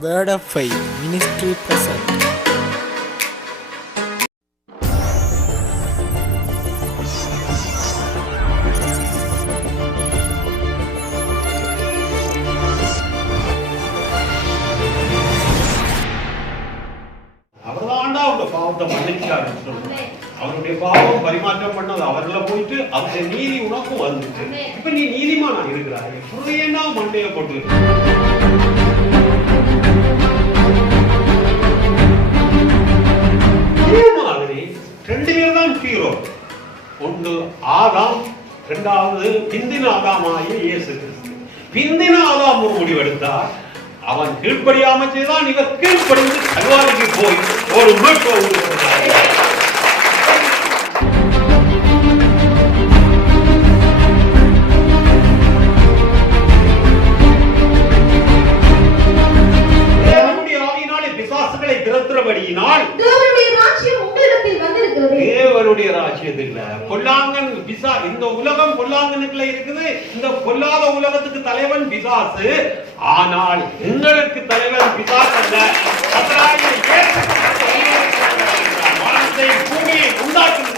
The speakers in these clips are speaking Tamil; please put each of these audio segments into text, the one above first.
Word of Faith Ministry present. அவர்தான் அவங்க பாவத்தை மன்னிச்சாருன்னு சொல்றோம். அவருடைய பாவம் பரிமாற்றம் பண்ணது அவர்ல போயிட்டு அவருடைய நீதி உனக்கும் வந்துச்சு. இப்ப நீ நீதிமானா இருக்கிறாய். புறையனா மண்டைய போட்டு மாதிரி ரெண்டு பேர் தான் ஹீரோ. ஒன்று ஆதாம், இரண்டாவது பிந்தின ஆதாமாகிய இயேசு கிறிஸ்து. பிந்தின ஆதாம் ஒரு முடிவெடுத்தார். அவன் கீழ்ப்படியாம செய்தான். இவர் கீழ்ப்படிந்து கல்வாரிக்கு போய் ஒரு மீட்பை பிசாசுகளை திரத்துறபடியினால் தேவனுடைய ராஜ்யத்தில் பொல்லாங்கன் பிசா இந்த உலகம் பொல்லாங்கனுக்குள்ள இருக்குது. இந்த பொல்லாத உலகத்துக்கு தலைவன் பிசாசு. ஆனால் எங்களுக்கு தலைவன் பிசாசு அல்ல. வானத்தை பூமியை உண்டாக்குகிறது.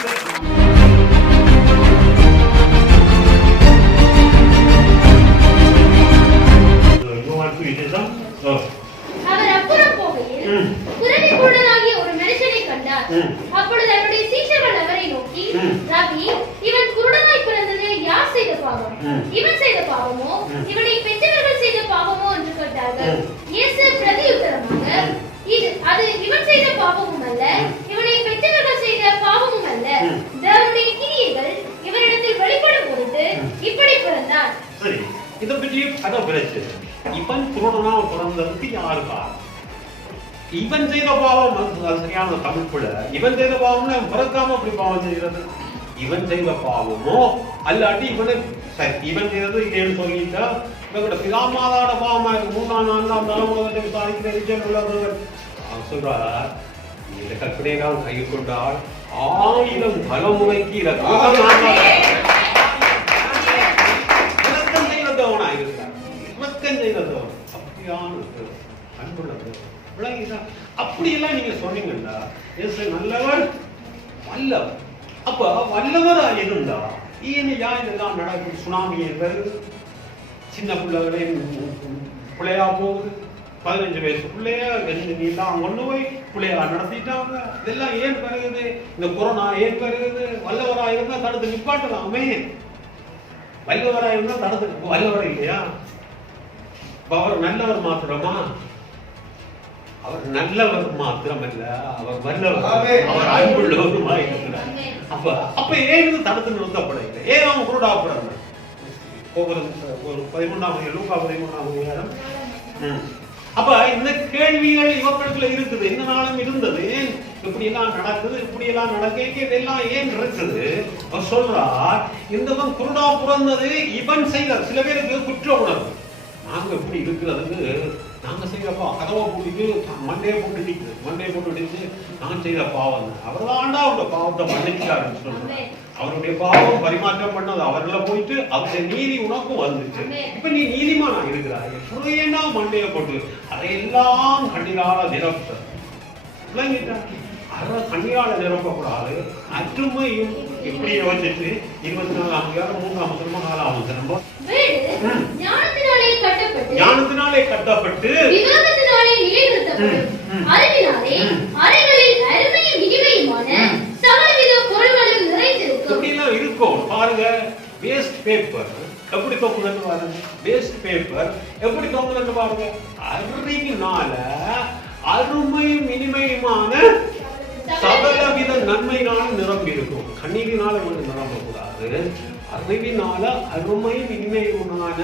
அப்பொழுது அவருடைய சீஷர்கள் அவரை நோக்கி, ரபி, இவன் குருடனாய் பிறந்தது யார் செய்த பாவம்? இவன் செய்த பாவமோ இவனை பெற்றவர்கள் செய்த பாவமோ என்று கேட்டார்கள். இயேசு பிரதியுத்தரமாக, அது இவன் செய்த பாவமும் அல்ல, இவனை பெற்றவர்கள் செய்த பாவமும் அல்ல. தேவனுடைய கிரியைகள் இவனிடத்தில் வெளிப்படும் பொழுது இப்படி பிறந்தான். சரி, இத பற்றி அதான் பிரச்சனை. இவன் குருடனா பிறந்ததுக்கு யாரு காரணம்? இவன் செய்த பாவம் சரியான தமிழ் கூட. இவன் செய்த பாவம்னா பிறக்காம அப்படி பாவம் செய்யறது. இவன் செய்த பாவமோ அல்லாட்டி இவனை இவன் செய்யறது இல்லைன்னு சொல்லிட்டா இவங்களோட பிதாமாதாட பாவமா இருக்கு. 3ஆம் 4ஆம் தலைமுறை விசாரிக்கிற சொல்றார், இந்த கற்பனைதான் கை கொண்டால் 1000 தலைமுறைக்கு இலக்கம் செய்தவனா இருக்கிறார். இலக்கம் செய்தவன் அப்படியான அன்புள்ளது. அப்படியெல்லாம் நீங்க சொன்னீங்கன்னா நல்லவர் வல்லவர். அப்ப வல்லவரா இருந்தா ஏன் இதெல்லாம் நடக்கும்? சுனாமி வருது, சின்ன பிள்ளைகளே பிள்ளையா போகுது. 15 வயசு பிள்ளைய எல்லாம் கொண்டு போய் பிள்ளையா நடத்திட்டாங்க. இதெல்லாம் ஏன் வருகிறது? இந்த கொரோனா ஏன் வருகிறது? வல்லவரா இருந்தா தடுத்து நிப்பாட்டலாமே. வல்லவரா இருந்தா தடுத்து வல்லவர் இல்லையா? அவர் நல்லவர் மாத்திரமா? அவர் நல்லவர் மாத்திரமல்ல, அவர் வல்லவர், அவர் அன்புள்ளவருமாய் இருக்கிறார். அப்ப ஏன் தடுத்து நிறுத்தப்படவில்லை? ஏன் அவன் குருடாப்படுறாங்க? ஒவ்வொரு 13ஆம் லூக்கா 13ஆம் அதிகாரம். அப்ப இந்த கேள்விகள் இவர்களுக்குள்ள இருக்குது. எந்த நாளும் இருந்தது. ஏன் இப்படி எல்லாம் நடக்குது? இப்படி எல்லாம் நடக்க இதெல்லாம் ஏன் இருக்குது? அவர் சொல்றார், இந்தவன் குருடா பிறந்தது இவன் செய்தார். சில பேருக்கு குற்ற உணர்வு. நாங்க எப்படி இருக்கிறதுக்கு நாங்க செய்யறப்பா கதவை போட்டுட்டு மண்டையை போட்டு நான் செய்த பாவம். அவர்தான்டா அவருடைய பாவத்தை மன்னிச்சாருன்னு சொல்றேன். அவருடைய பாவம் பரிமாற்றம் பண்ணது அவர்ல போயிட்டு அவருடைய நீதி உனக்கும் வந்துச்சு. இப்ப நீ நீதிமானா இருக்கிறாய். புறையனா மண்டையை போட்டு அதையெல்லாம் கண்ணீரால நிரப்ப கண்ணீரால நிரப்பக்கூடாது. அற்றுமையும் இப்படி யோசிச்சு 24ஆம் அதிகாரம் 3ஆம் வசனம் 4ஆம் வசனம் ஞானத்தினாலே கட்டப்பட்டு விவாதத்தினாலே நிலைநிறுத்தப்படும் அறிவினாலே அறைகளில் அருமையும் இனிமையுமான சகலவித பொருள்களும் நிறைந்திருக்கும். இப்படிலாம் இருக்கும் பாருங்க. வேஸ்ட் பேப்பர் எப்படி தொங்குதுன்னு பாருங்க. வேஸ்ட் பேப்பர் எப்படி தொங்குதுன்னு பாருங்க. அறிவினால அருமையும் இனிமையுமான சகலவித நன்மையினாலும் நிரம்பி இருக்கும். கண்ணீரினால நிரம்பக்கூடாது. அறிவினால அருமையும் இனிமையுமான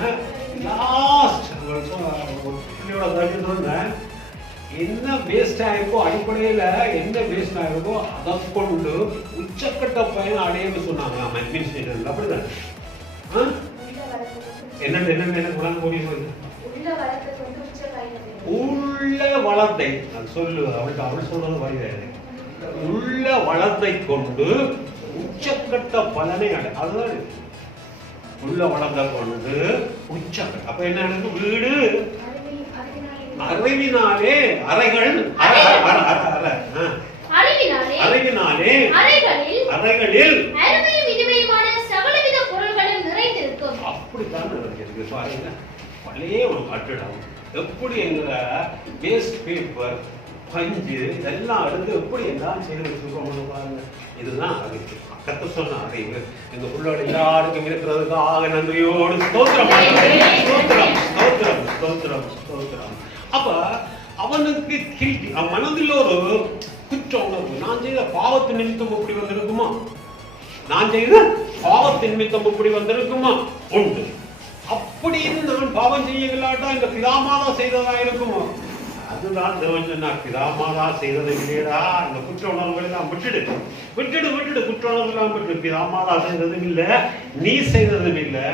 என்ன வேஸ்ட் ஆயிருக்கோ அடிப்படையில என்ன வேஸ்ட் ஆயிருக்கோ அதை கொண்டு உச்சக்கட்ட பயன் அடையன்னு சொன்னாங்க அட்மினிஸ்ட்ரேஷன். அப்படிதான் உள்ள வளத்தை சொல்லு அவள் சொல்றது வருகிறது. உள்ள வளத்தை கொண்டு உச்சக்கட்ட பலனை அடை. அதுதான் உள்ள வளர்ந்த கொண்டு உச்சம். அப்ப என்ன வீடு அறிவினாலே அறைகள் அறிவினாலே அறைகளில் அருமையும் இனிமையுமான சகலவித பொருள்களும் நிறைந்திருக்கும். அப்படித்தான் இருக்கு பாருங்க. பழைய ஒரு கட்டிடம் எப்படி எங்க வேஸ்ட் பேப்பர் பஞ்சு எல்லாம் எடுத்து எப்படி எல்லாம் செய்து வச்சிருக்கோம்னு பாருங்க. இதுதான் அறிவு. கத்த சொன்ன அறிவு எங்க உள்ளோட எல்லாருக்கும் இருக்கிறதுக்காக நன்றியோடு ஸ்தோத்திரம் ஸ்தோத்திரம் ஸ்தோத்திரம் ஸ்தோத்திரம் ஸ்தோத்திரம். அப்ப அவனுக்கு கில்ட்டி மனதில் ஒரு குற்ற உணர்வு. நான் செய்த பாவத்தின் நிமித்தம் எப்படி வந்திருக்குமா? நான் செய்த பாவத்தின் நிமித்தம் எப்படி வந்திருக்குமா? உண்டு. அப்படின்னு நான் பாவம் செய்யலாட்டா இந்த பிதாமாதா செய்ததா இருக்குமோ? அதுதான் தேவன் சொன்னார், பிதாமாதா செய்தது இல்லையடா, இந்த குற்ற உணர்வுகளை எல்லாம் விட்டுடு விட்டுடு விட்டுடு, குற்ற உணர்வுலாம் விட்டு பிதாமாதா செய்ததும் இல்லை, நீ செய்ததும் இல்லை.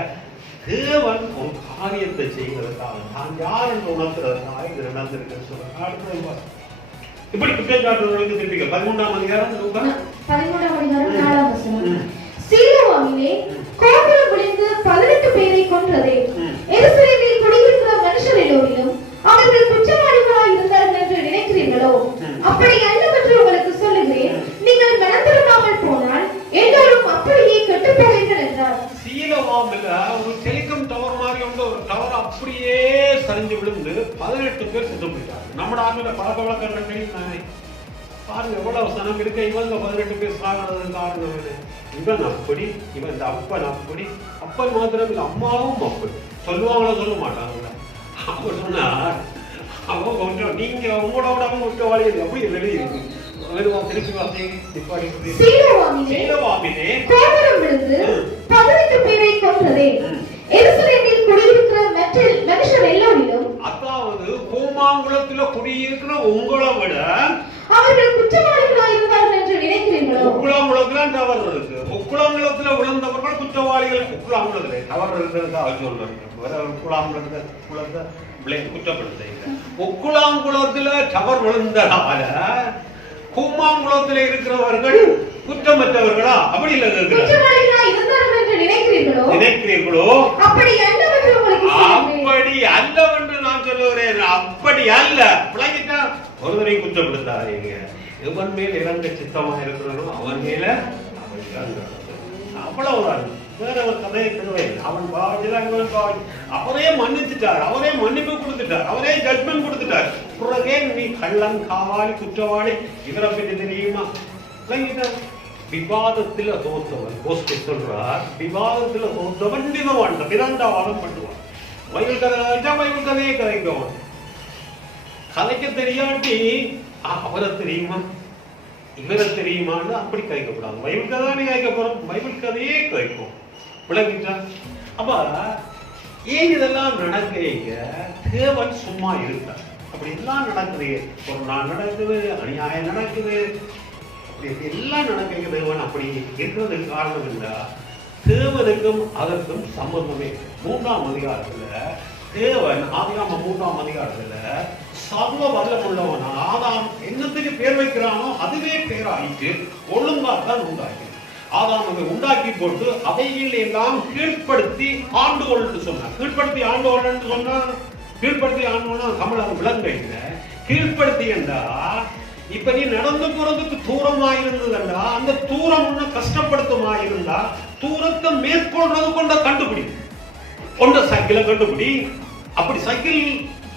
தேவன் ஒரு காரியத்தை செய்வதற்காக நான் யார் என்று உணர்த்துறதுக்காக இது நடந்திருக்கு சொல்ல. இப்படி குற்றச்சாட்டுகளுக்கு திருப்பிக்க 13ஆம் அதிகாரம் 4ஆம் வசனம். சீலோவாவிலே கோபுரம் விழுந்து 18 பேரை கொன்றதே, எருசலேமில் குடியிருக்கிற மனுஷர் எல்லோரிலும் அவர்கள் குற்றவாளிகளாய் இருந்தார்கள் என்று நினைக்கிறீர்களோ? அப்படி அல்லவென்று உங்களுக்கு சொல்லுகிறேன், நீங்கள் மனம் திரும்பாமல் போனால் எல்லோரும் அப்படியே கெட்டுப் போவீர்கள் என்றார். சீலோவாவில் ஒரு டெலிகாம் டவர் மாதிரி வந்து ஒரு டவர் அப்படியே சரிஞ்சு விழுந்து 18 பேர் செத்து போயிட்டாங்க. நம்ம ஆளுநர பழக்க வழக்கங்கள் தானே பாருங்க, எவ்வளவு சனம் இருக்க. இவங்க 18 பேர் சாகிறது காரணம். இவன் அப்படி, இவன் இந்த அப்பன் அப்படி. அப்பன் மாத்திரம் இல்லை, அம்மாவும் அப்படி. சொல்லுவாங்களோ சொல்ல மாட்டாங்க. அவர் சொன்னார், அவங்க கொஞ்சம் நீங்க உங்களோட அவங்க குற்றவாளி அப்படி எழுதி இருக்கு. திருப்பி வாசி. சீலோவாவிலே கோபுரம் விழுந்து 18 பேரை கொன்றதே, எருசலேமில் குடியிருக்கிற மனுஷர் எல்லோரிலும், அதாவது கோமாங்குளத்துல குடியிருக்கிற உங்களை விட அவர்கள் குற்றவாளிகளாய் இருந்தார்கள் என்று நினைக்கிறீர்களோ? உக்குளாங்குளத்துல டவர் இருக்கு. உக்குளாங்குளத்துல விழுந்தவர்கள் குற்றவாளிகள். உக்குளாங்குளத்துல டவர் இருக்கிறதுக்காக சொல்றாங்க. உக்குளாங்குளத்தை குற்றப்படுத்த இல்லை. உக்குளாங்குளத்துல டவர் விழுந்ததால கூமாங்குளத்துல இருக்கிறவர்கள் குற்றமற்றவர்களா? அப்படி இல்லை. குற்றவாளிகளாய் இருந்தார்கள் என்று நினைக்கிறீர்களோ? அப்படி அல்லவென்று உங்களுக்கு சொல்லுகிறேன். அப்படி அல்லவென்று நான் சொல்லுகிறேன். அப்படி அல்ல. விளங்கிட்டா? ஒருவரையும் குற்றப்படுத்தாதீங்க. எவன் மேல் இறங்க சித்தமா இருக்கிறானோ அவன் மேல அவ்வளவுதான். வேற ஒரு கதையை கருவை. அவன் அவரே மன்னிச்சுட்டார், அவரே மன்னிப்பு கொடுத்துட்டார், அவரே ஜட்மெண்ட் கொடுத்துட்டார். பிறகே நீ கள்ளன் காவாளி குற்றவாளி இவரை பற்றி தெரியுமா? விவாதத்தில் தோத்தவன் சொல்றார், விவாதத்தில் தோத்தவன் விதவான் விதண்டாவாதம் பண்ணுவான். மயில் கதை மயில் கதையை கதைக்குவான். கதைக்க தெரியாட்டி அவரை தெரியுமா இவரை தெரியுமான்னு அப்படி கைக்கப்படாது. பைபிள் கதை கைக்க போறோம், பைபிள் கதையே கைக்கும். விளங்கிட்டா? அப்ப ஏன் இதெல்லாம் நடக்கிறீங்க? தேவன் சும்மா இருக்கார். அப்படி எல்லாம் நடக்குது, ஒரு நாள் நடக்குது, அநியாயம் நடக்குது, அப்படி எல்லாம் நடக்குது. தேவன் அப்படி இருக்கிறதுக்கு காரணம் இல்ல. தேவனுக்கும் அதற்கும் சம்பந்தமே. 3ஆம் அதிகாரத்துல தேவன் ஆதியாகமம் 3ஆம் அதிகாரத்துல சர்வ வல்லமுள்ளவன் ஆதாம் என்னத்துக்கு பேர் வைக்கிறானோ அதுவே பேராயிட்டு ஒழுங்காத்தான் உண்டாக்கி ஆதாம் உண்டாக்கி போட்டு அவைகள் எல்லாம் கீழ்ப்படுத்தி ஆண்டுகொள் சொன்னார். கீழ்ப்படுத்தி ஆண்டுகொள் சொன்னா, கீழ்ப்படுத்தி ஆண்டுகொள்னா தமிழ் விலங்கு கீழ்ப்படுத்தி என்றா இப்ப நீ நடந்து போறதுக்கு தூரமாயிருந்ததுண்டா அந்த தூரம் இன்னும் கஷ்டப்படுத்துமாயிருந்தா தூரத்தை மேற்கொள்றது கொண்ட கண்டுபிடி. கொண்ட சைக்கிளை கண்டுபிடி. அப்படி சைக்கிள்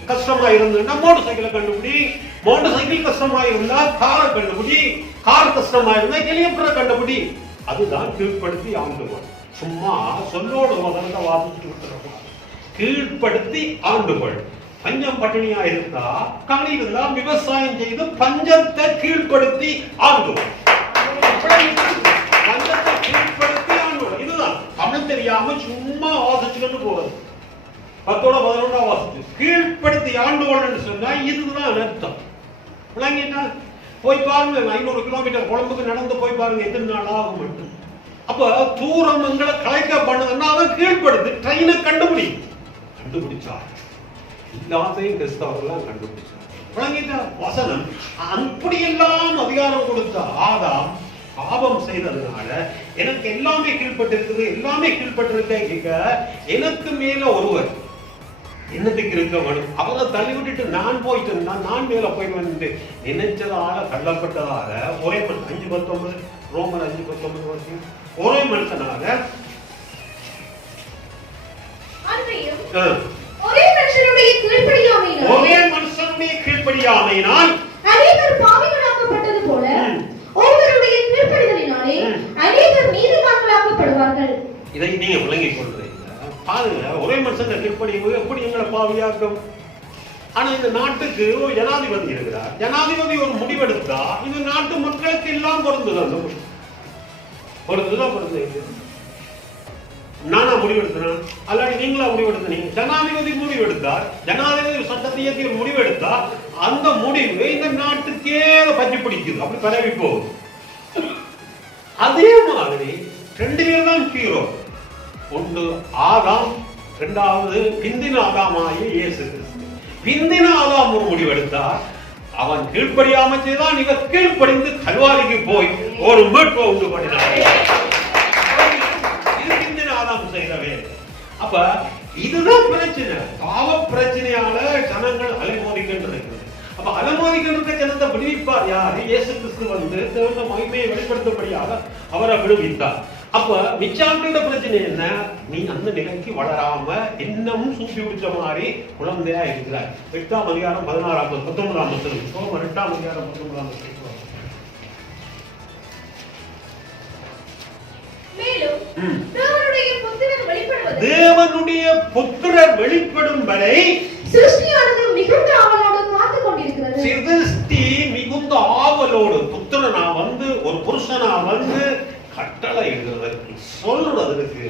கஷ்டமா இருந்தா மோட்டர் சைக்கிளை கண்டுபிடி. மோட்டர் சைக்கிள் கஷ்டமா இருந்தா காரை கண்டுபிடி. கார் கஷ்டமா இருந்தா ஹெலிகாப்டரை கண்டுபிடி. அதுதான் கீழ்ப்படுத்தி ஆண்டுகொள். சும்மா சொல்லோடு முதல்ல வாசிச்சுட்டு விட்டுறோம். கீழ்ப்படுத்தி ஆண்டுகொள். பஞ்சம் பட்டினியா இருந்தா காணியிலாம் விவசாயம் செய்து பஞ்சத்தை கீழ்ப்படுத்தி ஆண்டுகொள். பஞ்சத்தை கீழ்ப்படுத்தி ஆண்டுகொள். இதுதான் தமிழ் தெரியாம சும்மா வாசிச்சுட்டு போறது. 10ஓட 11 வாசிச்சு கீழ்ப்படுத்தி ஆண்டுகொள் சொன்னா இதுதான் அர்த்தம். விளங்கிட்டா? போய் பாருங்க, 500 கிலோமீட்டர் கொழம்புக்கு நடந்து போய் பாருங்க, எத்தனை நாள் ஆகும் மட்டும். அப்ப தூரம் எங்களை கலைக்க பண்ணுதுன்னா அவன் கீழ்ப்படுத்தி ட்ரெயினை கண்டுபிடிச்சா எல்லாத்தையும் கிறிஸ்தவர்கள்லாம் கண்டுபிடிச்சார். விளங்கிட்டா? வசனம் அப்படியெல்லாம் அதிகாரம் கொடுத்த ஆதாம் பாவம் செய்ததுனால எனக்கு எல்லாமே கீழ்பட்டிருக்குது, எல்லாமே கீழ்பட்டிருக்க எனக்கு மேல ஒருவர் என்னத்துக்கு இருக்க வேணும்? அவரை தள்ளி விட்டுட்டு நான் போயிட்டு நான் மேல போயிட்டு நினைச்சதால தள்ளப்பட்டதால ஒரே 5:19 ரோமர் 5:19 ஒரே மனுஷனாக ஒரே மனுஷனுடைய கீழ்ப்படியாமையினால் அநேகர் பாவிகளாக்கப்பட்டது போல ஒருவருடைய கீழ்ப்படிதலினாலே அநேகர் நீதிமான்களாக்கப்படுவார்கள். இதை நீங்க விளங்கிக் கொள்றீங்க. பாருங்க, ஒரே மனுஷன் கீழ்ப்படி எப்படி எங்களை பாவியாக்கும்? ஆனா இந்த நாட்டுக்கு ஒரு ஜனாதிபதி இருக்கிறார். ஜனாதிபதி ஒரு முடிவெடுத்தா இந்த நாட்டு மக்களுக்கு எல்லாம் பொருந்துதான். நானா முடிவெடுத்தேன் அல்லாடி நீங்களா முடிவெடுத்தீங்க? ஜனாதிபதி முடிவெடுத்தார். ஜனாதிபதி சட்டத்தை இயக்கி ஒரு முடிவெடுத்தா அந்த முடிவு இந்த நாட்டுக்கே பற்றி பிடிக்குது, அப்படி பரவி போகுது. அதே மாதிரி 2 பேர் தான் ஹீரோ. ஒன்று ஆதாம், இரண்டாவது பிந்தின ஆதாமாகிய இயேசு கிறிஸ்து. பிந்தின ஆதாம் ஒரு முடிவெடுத்தார். அவன் கீழ்ப்படியாம செய்தான். இவர் கீழ்ப்படிந்து கல்வாரிக்கு போய் ஒரு மீட்பை உண்டு பண்ணினார். இது பிந்தின ஆதாம் செய்த வேலை. அப்ப இதுதான் பிரச்சனை. பாவ பிரச்சனையால ஜனங்கள் அலைமோதிக்கின்றது. அப்ப அலமோதிக்கின்ற ஜனத்தை விடுவிப்பார் யாரு? இயேசு கிறிஸ்து வந்து தேவனுடைய மகிமையை வெளிப்படுத்தபடியாக அவரை விடுவித்தார். அப்ப மிச்சாங்களோட பிரச்சனை என்ன? நீ அந்த நிலைக்கு வளராம இன்னமும் சூப்பி பிடிச்ச மாதிரி குழந்தையா இருக்கிறார். 8ஆம் அதிகாரம் 19ஆம் வசனம். 8ஆம் அதிகாரம் 19ஆம் வசனம். தேவனுடைய புத்திரர் வெளிப்படும் வரை சிருஷ்டியானது மிகுந்த ஆவலோடு காத்துக் கொண்டிருக்கிறது. சிருஷ்டி மிகுந்த ஆவலோடு புத்திரனா வந்து ஒரு புருஷனா வந்து கட்டளை எழுதுவதற்கு சொல்றதற்கு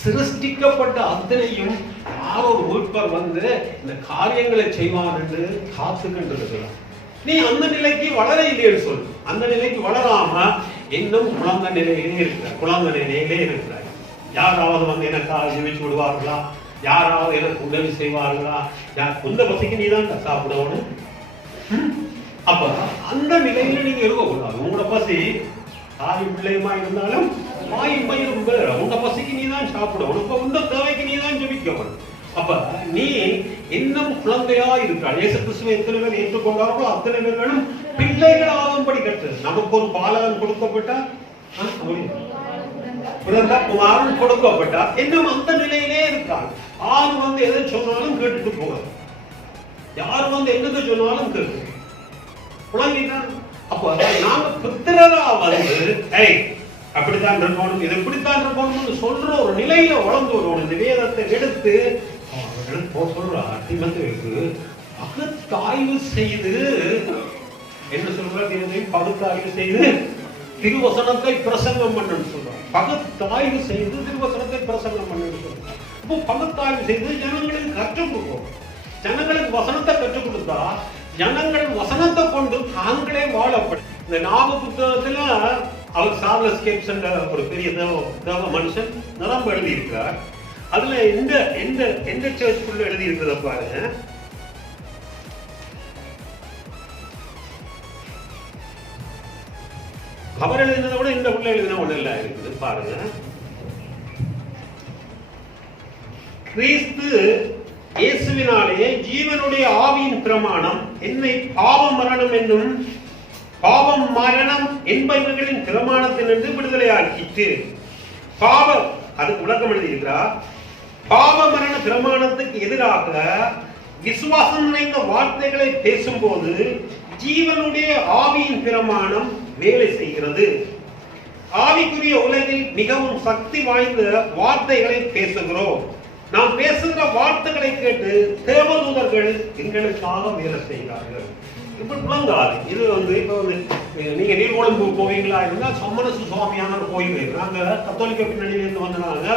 சிருஷ்டிக்கப்பட்ட அத்தனையும் யாரோ ஒரு மீட்பர் வந்து இந்த காரியங்களை செய்வான் என்று காத்துக்கின்றிருக்கிறார். நீ அந்த நிலைக்கு வளர இல்லைன்னு சொல். அந்த நிலைக்கு வளராம இன்னும் குழந்தை நிலையிலே இருக்கிறார். யாராவது வந்து எனக்காக ஜெபிச்சு விடுவார்களா? யாராவது எனக்கு உதவி செய்வார்களா? உந்த பசிக்கு நீ தான் சாப்பிடணும். அப்ப அந்த நிலையில நீங்க இருக்கக்கூடாது. உங்களோட பசி தாய் பிள்ளையுமா இருந்தாலும் வாயும் பயிரும் வேற. உங்க பசிக்கு நீ தான் சாப்பிடணும். இப்ப உந்த தேவைக்கு நீ தான் ஜெபிக்கணும். அப்ப நீ இன்னும் குழந்தையா இருக்கிறாள். இயேசு கிறிஸ்துவை எத்தனை பேர் ஏற்றுக்கொண்டார்களோ அத்தனை பேர்களும் பிள்ளைகள் ஆகும்படி கற்று. நமக்கு ஒரு பாலகன் கொடுக்கப்பட்டா, குமாரன் கொடுக்கப்பட்டா, இன்னும் அந்த நிலையிலே இருக்கிறாள். ஆறு வந்து எதை சொன்னாலும் கேட்டுட்டு போகிறது. யார் வந்து என்னத்தை சொன்னாலும் கேட்டு குழந்தைதான். அப்ப நாம புத்திரரா வந்து அப்படித்தான் இருக்கணும், இது இப்படித்தான் இருக்கணும்னு சொல்ற ஒரு நிலையில வளர்ந்து வருவோம். இந்த வேதத்தை எடுத்து சொல்றார் தீமோத்தேயுவுக்கு பகுத்தாய்வு செய்து என்ன சொல்றாரு? பகுத்தாய்வு செய்து திருவசனத்தை பிரசங்கம் பண்ணு சொல்றார். பகுத்தாய்வு செய்து திருவசனத்தை பிரசங்கம் பண்ணு சொல்றார். இப்போ பகுத்தாய்வு செய்து ஜனங்களுக்கு கற்றுக் கொடுக்கும். ஜனங்களுக்கு வசனத்தை கற்றுக் கொடுத்தா ஜனங்கள் வசனத்தை கொண்டு தாங்களே வாழப்படும். இந்த நாம புத்தகத்துல அவர் சார்லஸ் கேப்ஸ் என்ற ஒரு பெரிய தேவ மனுஷன் நிரம்ப எழுதி இருக்கிறார். அதுல எந்த சர்ச்சுக்குள்ள எழுதி இருக்கிறத பாருங்க. அவர் எழுதினதை விட இந்த உள்ள எழுதின ஒண்ணு இல்ல இருக்குது பாருங்க. கிறிஸ்து இயேசுவினாலே ஜீவனுடைய ஆவியின் பிரமாணம் என்னை பாவம் மரணம் என்பவர்களின் பிரமாணத்தினின்று விடுதலையாக்கிட்டு பாவம் அதுக்கு விளக்கம் எழுதியிருக்கிறார். பாவ மரண பிரமாணத்துக்கு எதிராக விசுவாசம் நிறைந்த வார்த்தைகளை பேசும்போது ஜீவனுடைய ஆவியின் பிரமாணம் வேலை செய்கிறது. ஆவிக்குரிய உலகில் மிகவும் சக்தி வாய்ந்த வார்த்தைகளை பேசுகிறோம். நாம் பேசுகிற வார்த்தைகளை கேட்டு தேவதூதர்கள் எங்களுக்காக வேலை செய்கிறார்கள். இப்படி விளங்காது. இது வந்து இப்ப வந்து நீங்க நீர்கொழும்பு போவீங்களா இருந்தா சம்மனசு சுவாமியான கோயில். நாங்க கத்தோலிக்க பின்னணியிலிருந்து வந்தனாங்க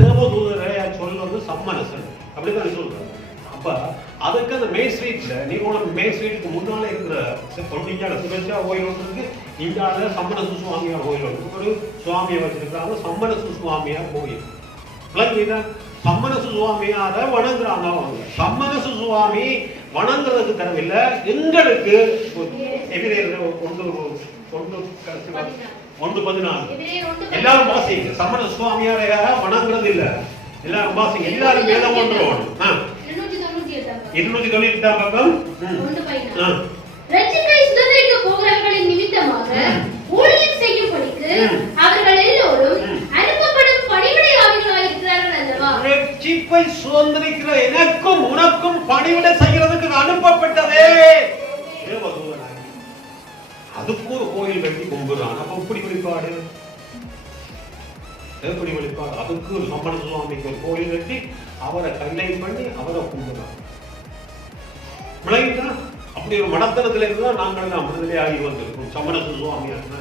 தேவதூதரை சொல்றது சம்மனசன் அப்படிதான் சொல்றோம். அப்ப அதுக்கு அந்த மெயின் ஸ்ட்ரீட்ல நீர்கொழும்பு மெயின் ஸ்ட்ரீட்டுக்கு முன்னால இருக்கிற பொன்னிஞ்சால சுபேஷா கோயில் ஒன்று இருக்கு. இந்தியாவில சம்மனசு சுவாமியார் கோயில் ஒன்று ஒரு சுவாமியை வச்சிருக்காங்க. சம்மனசு சுவாமியார் கோயில் விளங்கிதான். சம்மனசு சுவாமியார வணங்குறாங்க. சம்மனசு சுவாமி வணங்குறதுக்கு தரவில்லை. எங்களுக்கு 1:14 எல்லாரும் வாசிங்க. சம்மனசு சுவாமியார வணங்குறது இல்ல. எல்லாரும் வாசிங்க. எல்லாரும் வேதம் ஒன்று 298 பக்கம். ரட்சிப்பை சுதந்திரிக்க போகிறவர்களின் நிமித்தமாக ஊழியம் செய்யும்படிக்கு அவர்கள் எல்லோரும் அனுப்பப்படும் பணிவிடை ஆவிகளாக இருக்கிறார்கள் அல்லவா? ரட்சிப்பை சுதந்திரிக்கிற எனக்கும் உனக்கும் பணிவிடை செய்கிறதுக்கு அனுப்பப்பட்டதே தேவதூதனாகி. அதுக்கு ஒரு கோயில் கட்டி கும்பிடுறான். அப்ப எப்படி வெளிப்பாடு? எப்படி வெளிப்பாடு? அதுக்கு ஒரு சமண சுவாமிக்கு ஒரு கோயில் கட்டி அவரை கைலை பண்ணி அவரை கும்பிடுறான். விளங்கிட்டா? அப்படி ஒரு மடத்தனத்துல இருந்தால் நாங்கள் தான் விடுதலையாகி வந்திருக்கோம். சமண சுவாமியாக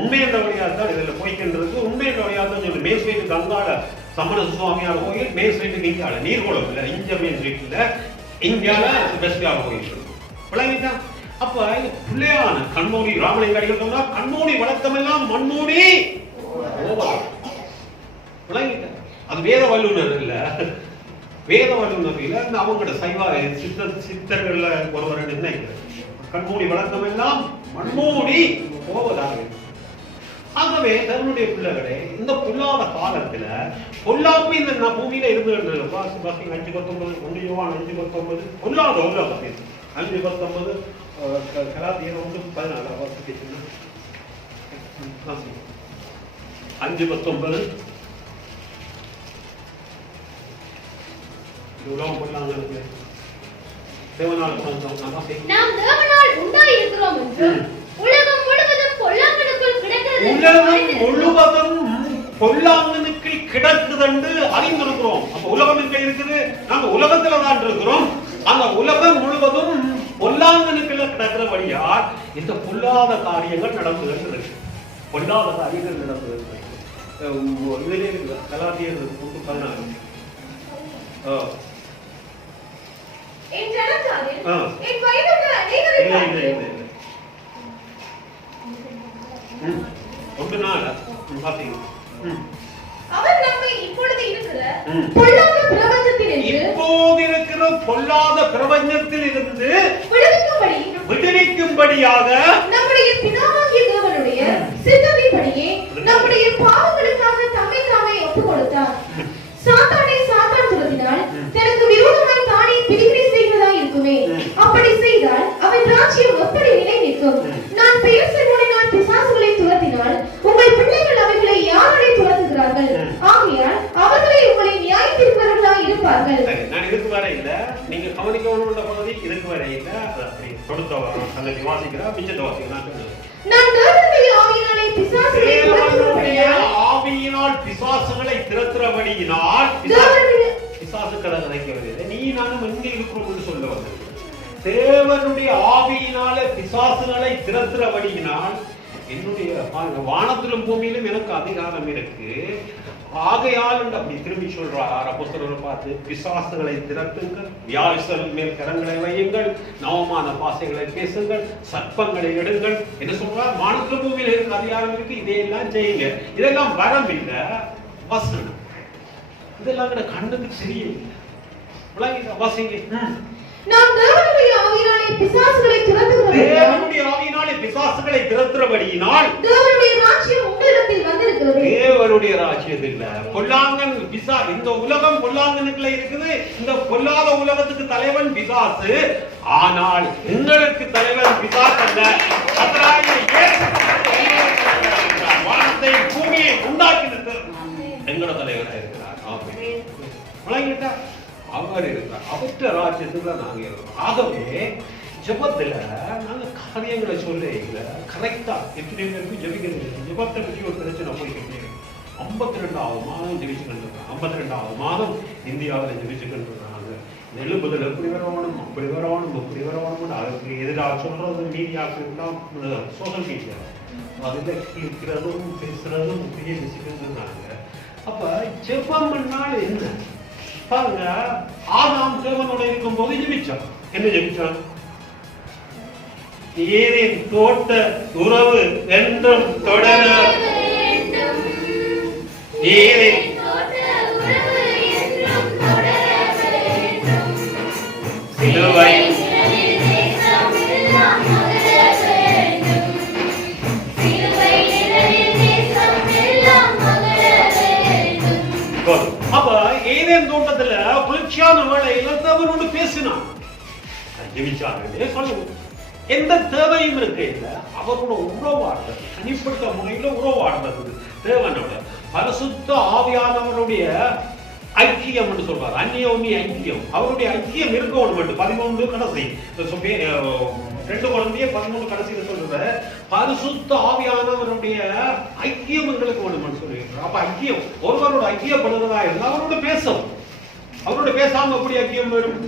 உண்மை என்ற வழியாக தான் இதுல போய்க்கின்றது. உண்மை என்ற வழியாக தான் சொல்லு. மேல் ஸ்ட்ரீட் கங்கால சமண சுவாமியார் கோயில், மேல் ஸ்ட்ரீட்டுக்கு இங்கால நீர்கோளம் இல்ல, இங்க மேல் ஸ்ட்ரீட்ல இங்கால பெஸ்டியார் கோயில் இருக்கும். விளங்கிட்டா? அப்ப இது பிள்ளையான கண்மூடி ராமலிங்க அடிகள் சொன்னா கண்மூடி வழக்கமெல்லாம் மண்மூடி விளங்கிட்டா? அது வேத வல்லுநர் இல்ல, வேத வல்லுநர் இல்ல, அவங்களோட சைவ சித்தர்கள்ல ஒருவர் நிர்ணயிக்கிறது. கண்மூடி வழக்கம் எல்லாம் மண்மூடி போவதாக. ஆகவே தன்னுடைய பிள்ளைகளே, இந்த பொல்லாத காலத்துல பொல்லாப்பு இந்த பூமியில இருந்து 5:19 5:19 பொல்லாத உலகத்தில் 5:19 கலாத்தியர் 1:14 வாசிக்கின்றன. 5:19 உலகம் பொல்லாங்க தேவனால் நாம் தேவனால் உண்டாயிருக்கிறோம் என்றும் உலகம் முழுவதும் பொல்லாங்கனுக்குள் கிடக்கிறது உலகம் முழுவதும் பொல்லாங்கனுக்கு கிடக்குதுன்னு அறிந்திருக்கிறோம். அப்ப உலகம் எங்க இருக்குது? நாங்க உலகத்துல தான் இருக்கிறோம். அந்த உலகம் முழுவதும் பொல்லாங்கனுக்குள்ள கிடக்கிறபடியா இந்த பொல்லாத காரியங்கள் நடந்துகிட்டு. பொல்லாத காரியங்கள் நடந்துகிட்டு இதுலயே இருக்குது. கலாத்தியர் 1:14 என் ஜனத்தாரில் என் வயதுள்ள அநேகரை பார்த்தேன். 1:4 பாத்தீங்க. அவர் நம்மை இப்பொழுது இருக்கிற பொல்லாத பிரபஞ்சத்திலிருந்து இப்போது இருக்கிற பொல்லாத பிரபஞ்சத்தில் இருந்து விடுவிக்கும்படியாக நம்முடைய பிதாவாகிய தேவனுடைய சித்தத்தின்படியே நம்முடைய பாவங்களுக்காக தம்மை தாமே ஒப்புக் கொடுத்தார். சாத்தானை சாத்தான் துரத்தினால் தனக்கு விரோதமாய் தானே பிரிவினை செய்கிறதா இருக்குமே. அப்படி செய்தால் அவன் ராஜ்யம் எப்படி நிலை நிற்கும்? நான் பெயர் செல்வனினால் பிசாசுகளை துரத்தினால் உங்கள் பிள்ளைகள் அவைகளை யாரை துரத்துகிறார்கள்? ஆகையால் அவர்களை உங்களை நியாயத்தீர்ப்பவர்களாய் இருப்பார்கள். நான் இதுக்கு வர இல்ல, நீங்க கவனிக்க வேணும்ன்ற பகுதி இதுக்கு வர இல்ல. அப்படி கொடுத்த சங்கதி வாசிக்கிறா, மிச்சத்தை வாசிக்கிறா. நான் தேவனுடைய ஆவியினாலே பிசாசுகளை துரத்துகிறபடியால் ஆவியினால் பிசாசுகளை திரத்துறபடியினால் பிசாசு கதைக்கவில்லை. நீ நானும் எங்கே இருக்கிறோம் என்று சொல்ல வந்தது. தேவனுடைய ஆவியினாலே பிசாசுகளை திரத்துறபடியினால் என்னுடைய வானத்திலும் பூமியிலும் எனக்கு அதிகாரம் இருக்கு. ஆகையால் அப்படி திரும்பி சொல்றார் அப்போஸ்தலரை பார்த்து, பிசாசுகளை திரட்டுங்கள், வியாதிகள் மேல் கரங்களை வையுங்கள், நவமான பாசைகளை பேசுங்கள், சர்ப்பங்களை எடுங்கள் என்ன சொல்றார்? வானத்திலும் பூமியில இருக்கிற அதிகாரம் இருக்கு, இதையெல்லாம் செய்யுங்க. இதெல்லாம் வரம் இல்ல, வசனம். இதெல்லாம் கண்ணுக்கு தெரியல. வாசிங்க. நாம் தேவனுடைய ஆவியினாலே பிசாசுகளை துரத்துகிறபடியால் தேவனுடைய ஆவியினாலே பிசாசுகளை திரத்துறபடியினால் தேவனுடைய ராஜ்யம் உங்களிடத்தில் வந்திருக்கிறது. தேவனுடைய ராஜ்யம் இல்ல, பொல்லாங்கன் பிசா. இந்த உலகம் பொல்லாங்கனுக்குள்ள இருக்குது. இந்த பொல்லாத உலகத்துக்கு தலைவன் பிசாசு. ஆனால் எங்களுக்கு தலைவன் பிசாசு அல்ல. வானத்தை பூமியை உண்டாக்கினது எங்களோட தலைவராக இருக்கிறார். அவர் இருக்கிறார். அவற்ற ராஜ்யத்துல நாங்க இருக்கிறோம். ஆகவே ஜபத்துல நாங்க காரியங்களை சொல்ல கரெக்டா எத்தனை பேருக்கு ஜபிக்கிறது. ஜபத்தை பற்றி ஒரு பிரச்சனை போய்கிட்டே 52வது மாதம் ஜபிச்சுக்கிட்டு இருக்காங்க. 52வது மாதம் இந்தியாவில் ஜபிச்சுக்கிட்டு இருக்காங்க. எழுப்புதல் எப்படி வரணும், அப்படி வரணும், இப்படி வரணும். அதுக்கு எதிராக சொல்றது மீடியாக்கெல்லாம் சோசியல் மீடியா அதுல கேட்கிறதும் பேசுறதும் இப்படியே பேசிக்கிட்டு இருந்தாங்க. அப்ப ஜெபம் பண்ணால் என்ன பாருங்க, ஆதாம் தேவனோட இருக்கும் போது ஜெபிச்சான். என்ன ஜெபிச்சான்? ஏதேன் தோட்ட உறவு என்றும் தொடர வேண்டும். ஏதேன் சிலுவை அப்ப ஏதேன் தோட்டத்துல குளிர்ச்சியான வேளையில தேவனோடு பேசின ஜெபிச்சாங்க சொல்லுங்க. எந்த தேவையும் இருக்க இல்லை, அவரோட உறவாடுறது, தனிப்பட்ட முறையில உறவாடுறது தேவனோட பரிசுத்த ஆவியானவருடைய ஐக்கியம் என்று சொல்றாரு. அந்நியோமி ஐக்கியம், அவருடைய ஐக்கியம் இருக்கணும் என்று 13 கடைசி 2 குழந்தைய 13 கடைசியில் சொல்ற பரிசுத்த ஆவியானவருடைய ஐக்கியம் எங்களுக்கு வேணும் சொல்லியிருக்கிறார். அப்ப ஐக்கியம், ஒருவரோட ஐக்கியப்படுறதா இருந்தால் அவரோட பேசும். அவரோட பேசாம எப்படி ஐக்கியம் வேணும்?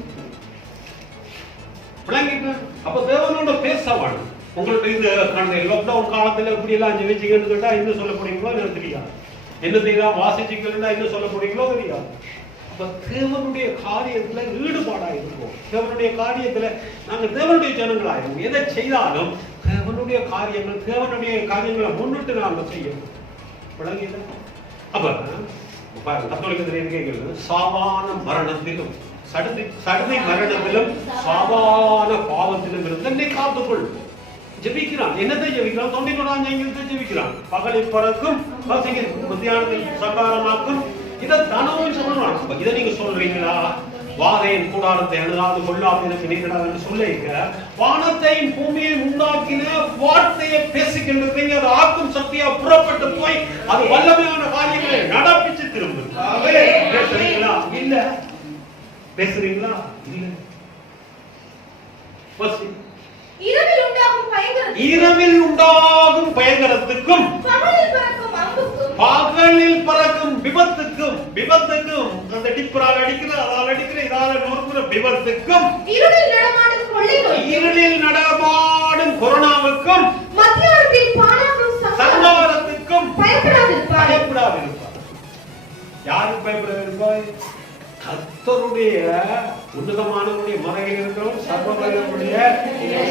அப்ப தேவனோட பேச வேணும். உங்களுக்கு இந்த லாக்டவுன் காலத்துல இப்படி எல்லாம் ஜெபிச்சீங்கன்னு கேட்டா என்ன சொல்ல போறீங்களோ எனக்கு தெரியாது. என்ன செய்யலாம் வாசிச்சீங்கன்னா என்ன சொல்ல போறீங்களோ தெரியாது. அப்ப தேவனுடைய காரியத்துல ஈடுபாடா இருக்கும். தேவனுடைய காரியத்துல நாங்க தேவனுடைய ஜனங்களாயிருக்கும். எதை செய்தாலும் தேவனுடைய காரியங்களை முன்னிட்டு நாங்க செய்யணும். விளங்கில அப்ப கத்தோலிக்கத்துல கேட்கிறது, சாவான மரணத்திலும் சடுதி மரணத்திலும் சாவான பாவத்திலும் இருந்து என்னை காத்துக்கொள். ஜெபிக்கிறான். என்னத்தை ஜெபிக்கிறான்? 91 ஜெபிக்கிறான். பகலில் பறக்கும் மத்தியானத்தில் சங்காரமாக்கும். இதை தனவும் சொல்லணும். இதை நீங்க சொல்றீங்களா? வாதையின் கூடாரத்தை அணுகாது கொள்ளாது எனக்கு நீங்கடா என்று சொல்லிருக்க, வானத்தையும் பூமியை உண்டாக்கின வார்த்தையை பேசிக்கின்றீங்க. அது ஆக்கும் சக்தியா புறப்பட்டு போய் அது வல்லமையான காரியங்களை நடப்பிச்சு திரும்ப. பேசுறீங்களா? இல்ல. பேசுறீங்களா? இல்ல. இரவில் உண்டாகும் பயங்கரத்துக்கும் பகலில் பறக்கும் விபத்துக்கும் அந்த டிப்பரால் அடிக்கிற அதால் அடிக்கிற இதால நொறுக்குற விபத்துக்கும் இருளில் நடமாடும் கொரோனாவுக்கும் சங்காரத்துக்கும் பயப்படாது. யாருக்கு பயப்படாது? கர்த்தருடைய உன்னதமானவருடைய மறையில் இருக்கிறவங்க சர்வவல்லவருடைய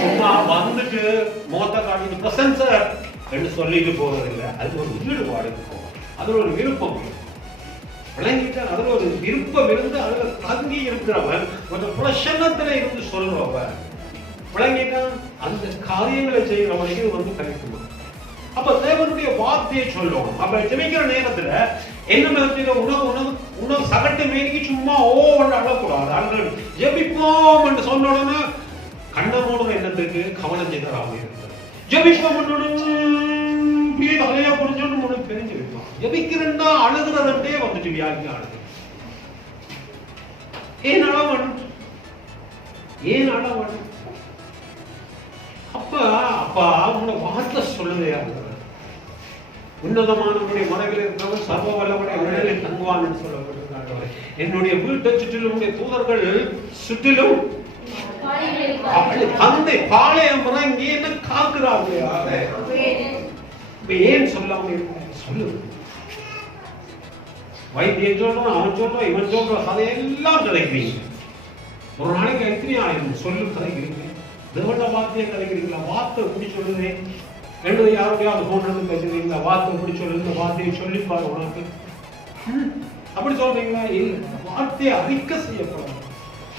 சும்மா வந்துட்டு முகத்தை காட்டி பிரசன்ஸ் என்று சொல்லிட்டு போறதில்லை. அது ஒரு ஈடுபாடு இருக்கும், அதுல ஒரு விருப்பம் விளங்கிட்டு, அதுல ஒரு விருப்பம் இருந்து அதுல தங்கி இருக்கிறவன் ஒரு பிரசன்னத்துல இருந்து சொல்றவன் விளங்கிட்டான். அந்த காரியங்களை செய்யறவனுக்கு வந்து கிடைக்குமா? அப்ப தேவனுடைய வார்த்தையை சொல்லுவோம். அப்ப ஜெபிக்கிற நேரத்துல என்ன உணவு சகட்டு மேனிக்கு சும்மா அழக்கூடாது. ஜெபிப்போம் என்று சொன்ன உடனே கண்ணமோட எண்ணத்துக்கு கவனம் செய்தராக இருக்கிறது. ஜெபிப்போம் தலையா புரிஞ்சோன்னு உனக்கு தெரிஞ்சு வைப்பான். ஜெபிக்கிறேன்னா அழுகிறதே வந்துட்டு வியாதி அழுது. ஏன் அளவன்? அப்பா உங்களை வார்த்தை சொல்லுதே. உன்னதமானவருடைய மறைவில் இருக்கிறவர் சர்வ வல்லவருடைய நிழலில் தங்குவான் என்று சொல்லப்பட்டிருக்கிறார்கள். என்னுடைய வீட்டை சுற்றிலும் தூதர்கள் சுற்றிலும் தந்தை பாளையம் இறங்கி என்ன காக்குறாங்க. ஏன் சொல்லாம சொல்லு. வைத்தியம் சொல்றோம், அவன் சொல்றோம், இவன் சொல்றோம், அதையெல்லாம் கதைக்கிறீங்க. ஒரு நாளைக்கு எத்தனை ஆயிரம் சொல்லு கதைக்கிறீங்க. தேவன வார்த்தையை கதைக்கிறீங்களா? வார்த்தை எப்படி சொல்லுதே ரெண்டு யாருடையாவது போன்றது பேசுறீங்களா? வார்த்தை எப்படி சொல்லுங்க, வார்த்தையை சொல்லிப்பாரு உனக்கு அப்படி சொல்றீங்களா? இல்ல. வார்த்தையை அறிக்கை செய்யப்படும்.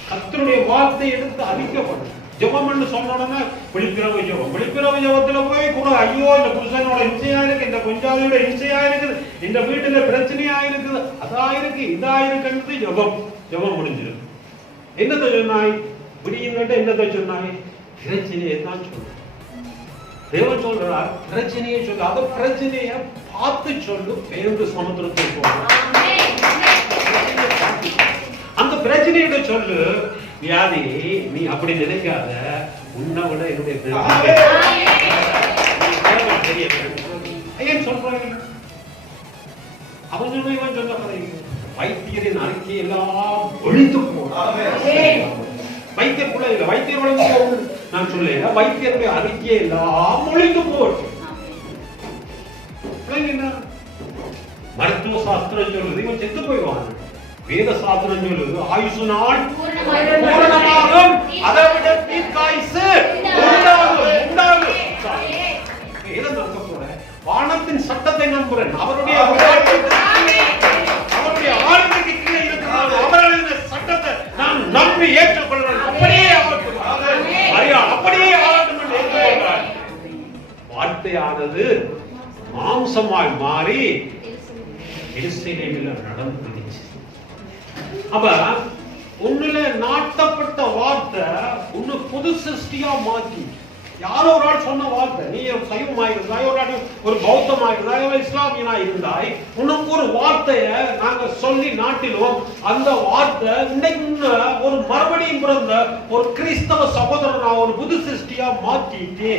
கர்த்தருடைய வார்த்தை எடுத்து அறிக்கப்படும். ஜெபம்னு சொன்ன உடனே விழிப்பிரவு ஜெபத்துல போய் கூட ஐயோ இந்த புருஷனோட இம்சையா இருக்கு, இந்த கொஞ்சாதியோட இம்சையா இருக்குது, இந்த வீட்டுல பிரச்சனையா இருக்குது, அதா இருக்கு, இதா இருக்குன்றது ஜெபம் முடிஞ்சிருக்கு. என்னத்தை சொன்னாய்? விடியும் என்னத்தை சொன்னாய்? பிரச்சனையை தான் சொல்ற. தேவன் சொல்றார் பிரச்சனையை சொல்லு. அந்த பிரச்சனையை பார்த்து சொல்லு. பேருந்து சமுத்திரத்தில் போகும். அந்த பிரச்சனையிட சொல்லு. வியாதி நீ அப்படி நினைக்காத, உன்னை விட என்னுடைய ஏன் சொல்றாங்க? அவங்க இவன் சொல்ல வைத்தியரின் அறிக்கை எல்லாம் ஒழித்து போகும். வைத்தியருக்குள்ள இல்ல, வைத்தியர் நான் சொல்ல வைத்தியருடைய அறிக்கையை எல்லாம் ஒழித்து போகும். மருத்துவ சாஸ்திரம் சொல்லுது இவன் செத்து போயிடுவான். வேத சாஸ்திரம் சொல்லுது ஆயுசு நாள் பூரணமாகும், அதை விட தீர்க்காயுசு உண்டாகும். வானத்தின் சட்டத்தை நம்புறேன். அவருடைய ஆளுமைக்கு கீழே இருக்கிறார். அவர்களின் சட்டத்தை நான் நம்பி ஏற்றுக்கொள்றேன். அப்படியே அப்படியே ஆகட்டும் என்று ஏற்றுக்கொள்கிறார். வார்த்தையானது மாம்சமாய் மாறி எருசலேமில் நடந்துச்சு. அப்ப உன்னில நாட்டப்பட்ட வார்த்தை உன்னை புது சிருஷ்டியா மாத்தி. யாரோ ஒரு ஆள் சொன்ன வார்த்தை, நீ சைவமாயிருந்தாய், ஒரு பௌத்தமாயிருந்தாய், ஒரு இஸ்லாமியனா இருந்தாய், உனக்கு ஒரு வார்த்தைய நாங்க சொல்லி நாட்டினோம். அந்த வார்த்தை இன்னைக்கு ஒரு மறுபடியும் பிறந்த ஒரு கிறிஸ்தவ சகோதரனா ஒரு புது சிருஷ்டியா மாத்திட்டே.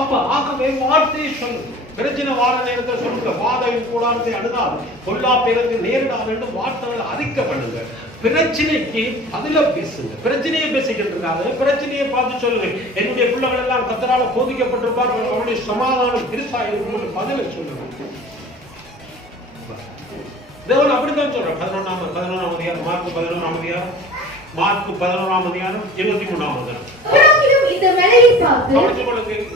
அப்ப ஆகவே வார்த்தையை சொல்லு. பிரச்சனை வார நேரத்தை சொல்லுங்க. வாதையின் கூடாரத்தை அணுகாது, பொல்லாப்பிற்கு நேரிடாது என்று வார்த்தைகளை அறிக்க பண்ணுங்க. பிரச்சனைக்கு பதில பேசுங்க. பிரச்சனையை பேசிக்கிட்டு பிரச்சனையை பார்த்து சொல்லுங்க. என்னுடைய பிள்ளைகள் எல்லாம் கத்தரால போதிக்கப்பட்டிருப்பார்கள், அவருடைய சமாதானம் பெருசா இருக்கும் பதில சொல்லுங்க. தேவன் அப்படித்தான் சொல்ற. 11ஆம் அதிகாரம் மார்க் 11ஆம் அதிகாரம் 23ஆம்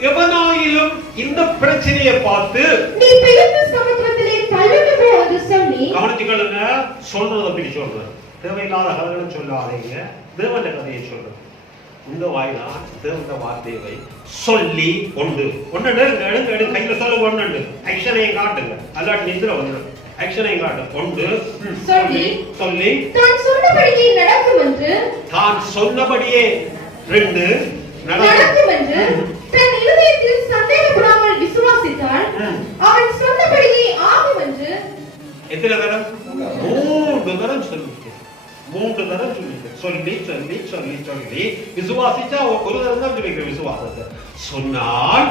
எவனாயிலும் இந்த பிரச்சனையை பார்த்து நீ பெயர்ந்த சமுத்திரத்திலே தள்ளுண்டு போ என்று சொல்லி. கவனிச்சுக்கொள்ளுங்க, சொல்றது அப்படி சொல்றது. தேவையில்லாத கதைகளை சொல்லாதீங்க, தேவன் கதையை சொல்றது. இந்த வாயிலா தேவன் வார்த்தையை சொல்லி ஒன்று கையில சொல்ல ஒன்று ஆக்ஷனையும் காட்டுங்க. அல்லாட்டி நிதிர வந்துடும். ஆக்ஷனையும் காட்டு. ஒன்று சொல்லி தான் சொன்னபடியே நடக்கும் என்று, தான் சொன்னபடியே ரெண்டு நடக்கும் என்று தன் இதயத்தில் சந்தேகப்படாமல் விசுவாசித்தால் அவன் சொன்னபடியே ஆகும் என்று. எத்தனை தரம்? 3 தரம் சொல்லிட்டு 3 தரம் சொல்லிட்டு சொல்லி சொல்லி சொல்லி சொல்லி விசுவாசிச்சா ஒரு தரம் தான் சொல்லிக்கிற விசுவாசத்தை சொன்னால்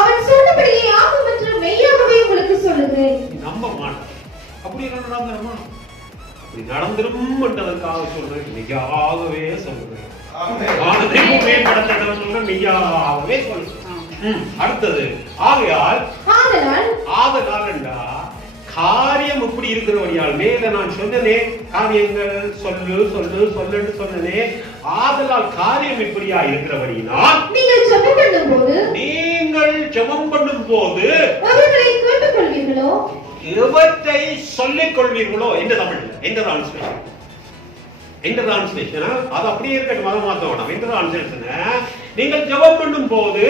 அவன் சொன்னபடியே ஆகும் என்று மெய்யாகவே உங்களுக்கு சொல்லுகிறேன். நம்ப மாட்டேன். அப்படி நடந்துருமா? அப்படி நடந்துரும்ன்றதுக்காக சொல்றேன், மெய்யாகவே சொல்றேன். மெய்யாகவே சொல்றேன். அடுத்தது ஆகையால் காரியம் இப்படி இருக்கிறபடியால் மேல நான் சொன்னனே, காரியங்கள் சொல்லு சொல்லு சொல்லுன்னு சொன்னனே. ஆதலால் காரியம் இப்படியா இருக்கிறபடினால் நீங்கள் ஜெபம் பண்ணும் போது அவர்களை கேட்டுக்கொள்வீர்களோ, எவற்றை சொல்லிக் கொள்வீர்களோ. எந்த தமிழ்ல எந்த டிரான்ஸ்லேஷன்? எந்த டிரான்ஸ்லேஷன்? அது அப்படியே இருக்கட்டும், மதம் மாத்த வேண்டாம். எந்த டிரான்ஸ்லேஷன்? நீங்கள் ஜெபம் பண்ணும் போது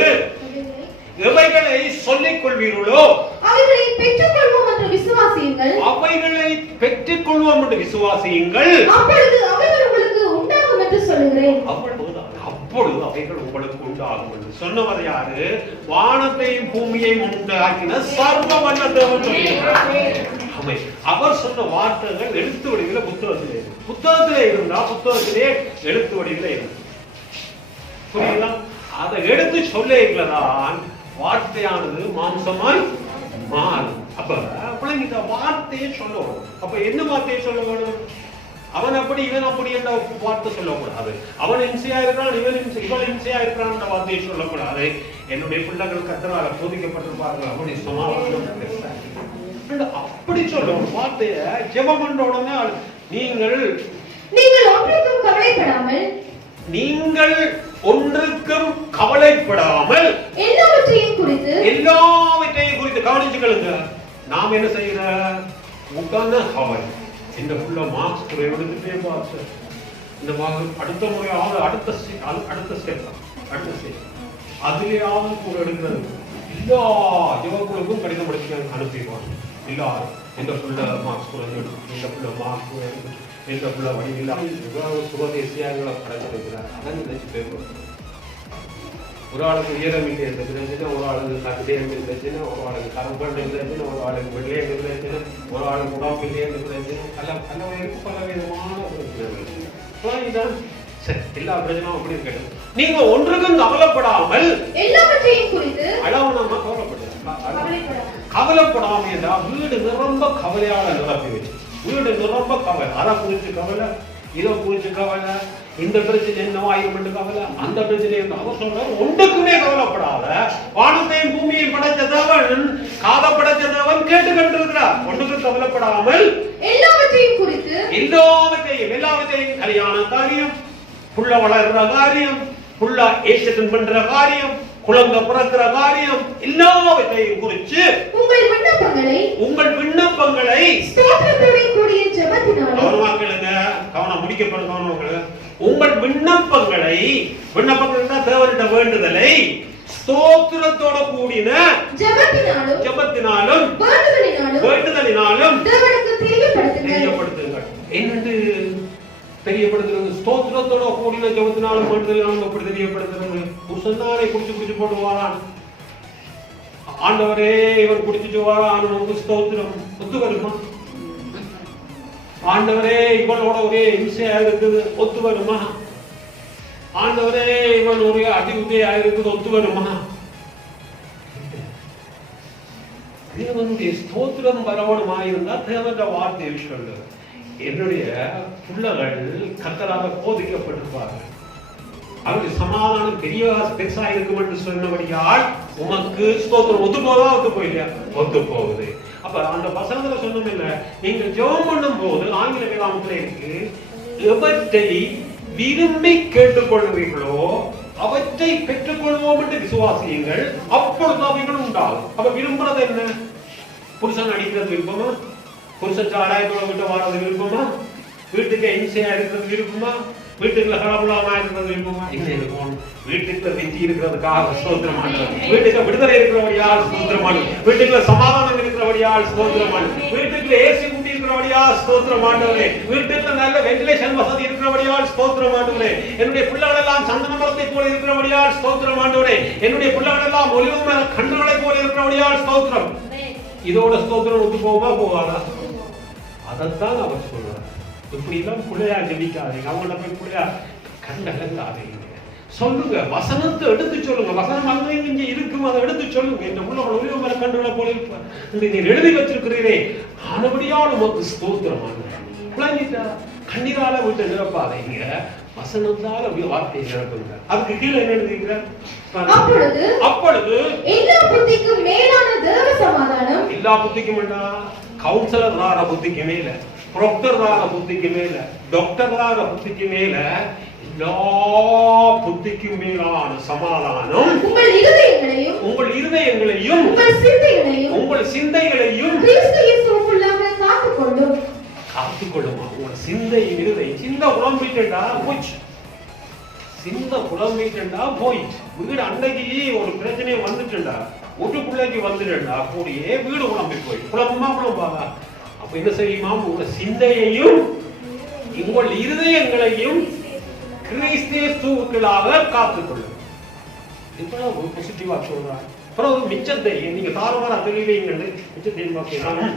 எவைகளை சொல்லிக் கொள்வீர்களோ அவைகளை பெற்றுக்கொள்வோம் என்று விசுவாசியுங்கள். அவைகளை பெற்றுக்கொள்வோம் என்று விசுவாசியுங்கள். அப்பொழுது அவைகள் உங்களுக்கு உண்டாகும் என்று சொல்லுகிறேன். அப்பொழுது அவைகள் உங்களுக்கு உண்டாகும் என்று சொன்னவர் யாரு? வானத்தையும் பூமியையும் உண்டாக்கின சர்வ வல்ல தேவன் சொல்கிறார். அவர் சொன்ன வார்த்தைகள் எழுத்து வடிவில புத்தகத்திலே இருந்தா புத்தகத்திலே எழுத்து வடிவில இருந்து புரியுதா? அதை எடுத்து சொல்லிதான் வார்த்தையானது மாம்சமாய் மாறும். அப்ப பிள்ளைங்க வார்த்தையை சொல்லணும். அப்ப என்ன வார்த்தையை சொல்ல வேணும்? அவன் அப்படி இவன் அப்படி என்ற வார்த்தை சொல்லக்கூடாது. அவன் இம்சையா இருக்கிறான், இவன் இம்சையா இருக்கிறான் என்ற வார்த்தையை சொல்லக்கூடாது. என்னுடைய பிள்ளைகள் கத்தரால போதிக்கப்பட்டிருப்பார்கள், அப்படி சமாதானம் அப்படி சொல்லணும். வார்த்தைய ஜெபம் பண்ற உடனே நீங்கள் ஒன்றுக்கும் கவலைப்படாமல் எல்லாவற்றையும் குறித்து கவனிச்சுக்கொள்ளுங்க. நாம் என்ன செய்யற உட்கார்ந்து கவலை. இந்த புள்ள மார்க்ஸ் எடுத்துட்டே பார்த்து இந்த அடுத்த முறையாவது அடுத்த ஸ்டெப் அதுலயாவது கூட எடுக்கிறது. எல்லா யுவக்குழுக்கும் கடிதம் படிச்சு அனுப்பிடுவாங்க. எல்லாரும் இந்த புள்ள மார்க்ஸ் குறைஞ்சு, இந்த புள்ள மார்க்ஸ் இந்த புள்ள வழியில் சுகதேசியாங்களை படைச்சிருக்கிறார். அதான் நினைச்சு பேசுவோம். ஒரு ஆளுக்கு ஈரமில்லை என்ற பிரச்சனை, ஒரு ஆளுக்கு கட்டியம் பிரச்சனை, ஒரு ஆளுக்கு கருப்பண்ணை பிரச்சனை, ஒரு ஆளுக்கு வெள்ளைய பிரச்சனை, ஒரு ஆளுக்கு உடம்பில்லை என்ற பிரச்சனை, பல விதமான பிரச்சனைகள். எல்லா பிரச்சனையும் அப்படி இருக்கட்டும். நீங்க ஒன்றுக்கும் கவலைப்படாமல் எல்லாவற்றையும் குறித்து அளவனமா கவலைப்படாம என்றால் வீடு நிரம்ப கவலையால நிரப்பி வச்சு, வீடு நிரம்ப கவலை, அதை குறிச்சு கவலை, இதை குறிச்சு கவலை, இந்த பிரச்சனை என்னவாயிரும் என்று கவலை, அந்த பிரச்சனை அவர் சொல்ற ஒன்றுக்குமே கவலைப்படாத வானத்தையும் பூமியையும் படைச்சதவன் காத படைச்சதவன் கேட்டு கண்டிருக்கிறார். ஒன்றுக்கு கவலைப்படாமல் எல்லாவற்றையும் குறித்து எல்லாவற்றையும் கல்யாண காரியம், புள்ள வளர்ற காரியம், புள்ள ஏற்றத்தின் பண்ற காரியம், குழந்தை பிறக்கிற காரியம், எல்லாவற்றையும் குறித்து உங்கள் விண்ணப்பங்களை கவனம் முடிக்கப்படுங்க. உங்கள் விண்ணப்பங்களை தேவனிட வேண்டுதலை ஸ்தோத்திரத்தோட கூடின ஜெபத்தினாலும் வேண்டுதலினாலும் தெரியப்படுத்துங்கள். என்னது தெரியப்படுத்துறது. ஸ்தோத்திரத்தோட கூடின ஜெபத்தினாலும் மனிதனாலும் எப்படி தெரியப்படுத்துறது? புருஷன்தானே குடிச்சு போட்டு வாரான். ஆண்டவரே இவன் குடிச்சிட்டு வாரான், உங்க ஸ்தோத்திரம் ஒத்து வருமா? ஆண்டவரே இவனோட ஒரே இம்சையா இருக்குது, ஒத்து வருமா? ஆண்டவரே இவன் ஒரே அதி உதயா இருக்குது, ஒத்து வருமா? தேவனுடைய ஸ்தோத்திரம் வரவணுமாயிருந்தா தேவனுடைய வார்த்தையை சொல்லு. என்னுடைய பிள்ளைகள் கர்த்தராக போதிக்கப்பட்டிருப்பார்கள். அவருடைய சமாதானம் பெருசா இருக்கும் என்று சொன்னபடியால் உமக்கு ஸ்தோத்திரம் ஒத்து போதா, ஒத்து போயில்லையா? ஒத்து போகுது. அப்ப அந்த வசனத்துல சொன்னது இல்ல, நீங்க ஜெபம் பண்ணும் போது ஆங்கில வேதாகமத்துல இருக்கு, எவற்றை விரும்பி கேட்டுக்கொள்வீர்களோ அவற்றை பெற்றுக்கொள்வோம் என்று விசுவாசியுங்கள், அப்பொழுது அவைகள் உண்டாகும். அப்ப விரும்புறது என்ன? புருஷன் அடிக்கிறது விருப்பமா? புருஷன் சாராயத்தோட விட்டு வாரது விருப்பமா? வீட்டுக்கு இம்சையா இருக்கிறது விருப்பமா? வீட்டுக்குள்ள கலபலமா இருக்கிறது விருப்பமா? என்ன இருக்கும்? வீட்டுக்குள்ள வெற்றி இருக்கிறதுக்காக ஸ்தோத்திரமானவர், வீட்டுக்கு விடுதலை இருக்கிறபடியால் ஸ்தோத்திரமானவர், வீட்டுக்குள்ள சமாதானம் இருக்கிறபடியால் ஸ்தோத்திரமானவர், வீட்டுக்குள்ள ஏசி கூட்டி இருக்கிறபடியால் ஸ்தோத்திரமானவரே, வீட்டுக்குள்ள நல்ல வென்டிலேஷன் வசதி இருக்கிறபடியால் ஸ்தோத்திரமானவரே, என்னுடைய பிள்ளைகள் எல்லாம் சந்தன மரத்தை போல இருக்கிறபடியால் ஸ்தோத்திரமானவரே, என்னுடைய பிள்ளைகள் எல்லாம் ஒலிவ மர கன்றுகளை போல இருக்கிறபடியால் ஸ்தோத்திரம். இதோட ஸ்தோத்திரம் ஒத்து போகுமா போவாதா? அதைத்தான் அவர் சொல்றார். இப்படி எல்லாம் பிள்ளையா ஜெபிக்காதீங்க, அவங்கள போய் பிள்ளையா கண்டகங்காதீங்க. சொல்லுங்க, வசனத்தை எடுத்து சொல்லுங்க. வசனம் அங்கே இங்கே இருக்கும், அதை எடுத்து சொல்லுங்க. இந்த உள்ள ஒளிவ மர கன்றுகளை போல இருப்பார், நீர் எழுதி வச்சிருக்கிறீரே, ஆனபடியால் உமக்கு ஸ்தோத்திரமான குழந்தைட்டா கண்ணீரால விட்டு நிரப்பாதீங்க, வசனத்தால வார்த்தையை நிரப்புங்க. அதுக்கு கீழே என்ன எழுதிக்கிறார்? அப்பொழுது எல்லா புத்திக்கும் மேலான தேவ சமாதானம், எல்லா புத்திக்கும் கவுன்சிலர் தார புத்திக்கு மேல, ப்ரொக்டர் தார புத்திக்கு மேல, டாக்டர் தார புத்திக்கு மேல, எல்லா புத்திக்கும் மேலான சமாதானம் உங்கள் இருதயங்களையும் உங்கள் சிந்தைகளையும் கிறிஸ்து இயேசுவுக்குள்ளாக காத்துக்கொள்ளும். காத்துக்கொள்ளுமா? உங்கள் சிந்தை இருதயம். சிந்தை குழம்பிட்டா போச்சு, சிந்தை குழம்பிட்டா போயிட்டு. வீடு அன்னைக்கு ஒரு பிரச்சனை வந்துட்டுண்டா, ஒரு பிள்ளைக்கு வந்துட்டா கூடியே வீடு குழம்பி போய் குழம்பாதா? அப்ப என்ன செய்யுமா? உங்க சிந்தையையும் உங்கள் இருதயங்களையும் கிறிஸ்துவுக்குள்ளாக காத்துக்கொள்ளும். இப்ப பாசிட்டிவா சொல்றாங்க. அப்புறம் மிச்சத்தை நீங்க தாறுமாறா தெளிவீங்கன்னு மிச்சத்தை பார்க்கலாம்.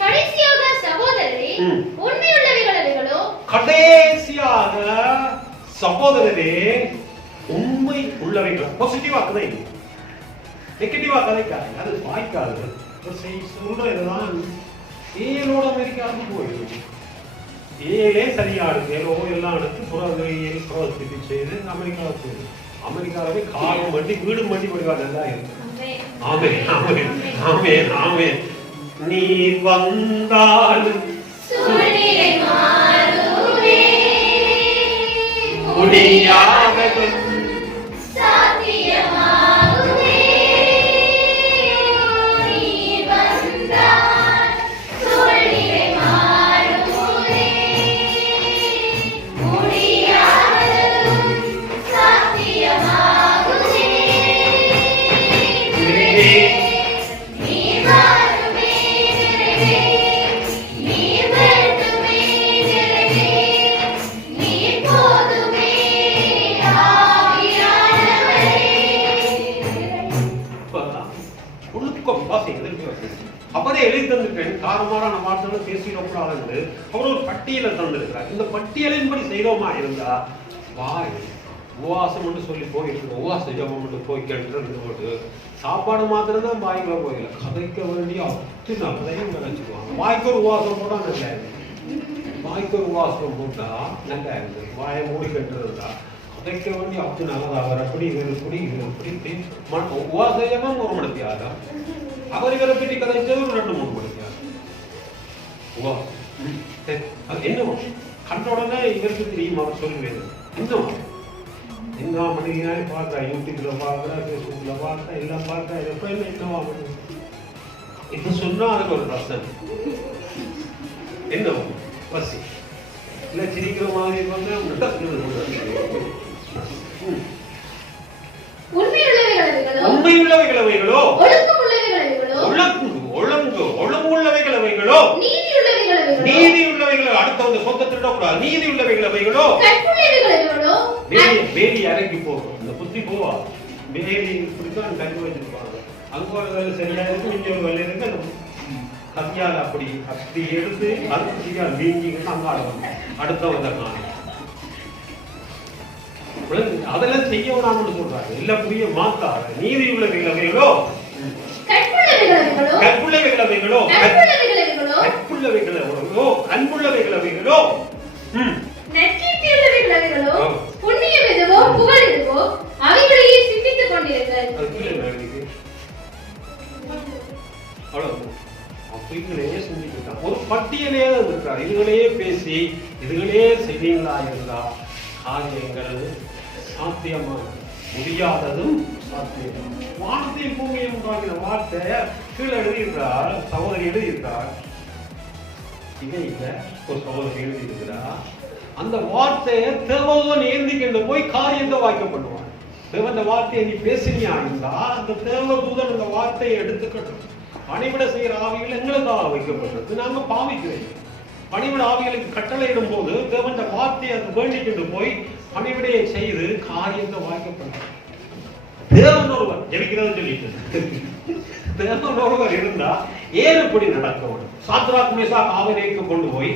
கடைசியாக சகோதரரே, உண்மையுள்ளவைகளோ, கடைசியாக சகோதரரே உண்மை உள்ளவைகள். பாசிட்டிவா கதை, நெகட்டிவா கதைக்காது, அது வாய்க்காது. சொல்றதுதான் ஏலோட அமெரிக்காவுக்கு போயிடும். ஏலே சரியாடு, ஏலோ எல்லாம் எடுத்து புறத்தி செய்து அமெரிக்காவுக்கு போயிடும். அமெரிக்காவே காலம் மண்டி வீடு மண்டி படிவாங்க. ஆமே ஆமே ஆமே ஆமே. நீ வந்தால் முடியாததும் சாத்தியமாகுமே. நீ வந்தால் சூழ்நிலை மாறுமே, முடியாததும் சாத்தியமாகுமே. நீ வாருமே நிறைவே, நீ வேண்டுமே நிறைவே, நீ போதுமே ஆவியானவரே. அவரே எழுதி தந்திருக்கேன். காரமாரான வார்த்தைகளை பேசிடக்கூடாது. அவர் ஒரு பட்டியலை தந்திருக்கிறார். இந்த பட்டியலின்படி செய்தோமா இருந்தா வாய் உபவாசம் என்று சொல்லி போயிருக்கு, உபவாச ஜபம் போய் கேட்டு போட்டு சாப்பாடு மாத்திரம் தான் வாய்க்குள்ள போயில கதைக்க வேண்டிய அத்தனை கதையும் நினைச்சுக்குவாங்க. வாய்க்கு ஒரு உபவாசம் போட்டா நல்லா இருக்கு, வாய்க்கு ஒரு உபவாசம் போட்டா நல்லா இருக்கு, வாயை மூடி கட்டு இருந்தா கதைக்க வேண்டிய அத்தனை நல்லதா. அவர் அப்படி இவர் இப்படி இவர் இப்படி உபவாச ஜபம் ஒரு மணி தியாகம், அவர் இவரை பற்றி கதைச்சது ஒரு 2-3 மணி தியாகம். அது என்ன கண்ட உடனே இவருக்கு தெரியும், அவர் சொல்லுவேன் இன்னும் என்ன மணினாலே பார்க்குறா, யூடியூப்ல பார்க்குறா, ஃபேஸ்புக்ல பார்க்குறா, எல்லாம் பார்க்குறா. எப்ப என்னவா இப்ப சொன்னா அதுக்கு ஒரு பிரச்சனை என்ன பசி இல்ல சிரிக்கிற மாதிரி உண்மையுள்ளவைகளோ ஒழுங்குள்ளவைகளோ நீதி உள்ளவைகளோ அடுத்த சொந்தத்தை திருடக்கூடாது. நீதி உள்ளவைகள் அவைகளோ கற்புள்ளவைகள் எவைகளோ வேலி அரைக்கு போகும். இந்த புத்தி போவா வேலி இப்படித்தான் கண்டு வச்சிருப்பாங்க. அங்க ஒரு வேலை சரியா இருக்கு, இங்க ஒரு வேலை இருக்கு. அந்த கத்தியால் அப்படி அப்படி எடுத்து அது சரியால் வீங்கிக்கிட்டு அங்க ஆடுவாங்க. அடுத்தவங்க அதெல்லாம் செய்ய விடாமன்னு சொல்றாங்க. எல்லாம் புரிய மாத்தாங்க. நீதி உள்ளவைகள் அவைகளோ கற்புள்ளவைகள் அவைகளோ அன்புள்ளவைகள் அவைகளோ நற்கீர்த்தி உள்ளவைகள் அவைகளோ புண்ணியம் எதுவோ புகழ் எதுவோ அவைகளையே சிந்தித்துக் கொண்டிருங்கள். அப்படிங்களே சிந்திக்கிட்டான். ஒரு பட்டியலே இருக்கார். இதுகளே பேசி இதுகளே செய்வீங்களா இருந்தா காரியங்கள் சாத்தியமா முடியாததும் சாத்தியமா. வானத்தையும் பூமியும் உண்டாக்கின வார்த்தை கீழே எழுதியிருக்கிறார். சகோதரி எழுதியிருக்கிறார். இதை இல்ல ஒரு சகோதரி எழுதியிருக்கிறார். அந்த வார்த்தையை தேவதூதன் ஏந்திக்கிட்டு போய் காரியத்தை வாய்க்கப்படுவான். தேவன் வார்த்தையை நீ பேசினியா இருந்தா அந்த தேவதூதன் அந்த வார்த்தையை எடுத்துக்கட்டும். பணிவிட செய்கிற ஆவிகள் எங்களுக்காக வைக்கப்பட்டது. நாங்க பாவிக்கிறோம். பணிவிட ஆவிகளுக்கு கட்டளையிடும் போது தேவன் வார்த்தையை அது வேண்டிக்கிட்டு போய் பணிவிடையை செய்து காரியத்தை வாய்க்கப்படும். தேவன் ஒருவர் ஜெபிக்கிறது சொல்லிட்டு தேவன் ஒருவர் இருந்தா ஏறுபடி நடக்கும். சாத்ராக் மேசாக் ஆபேரேக்கு கொண்டு போய்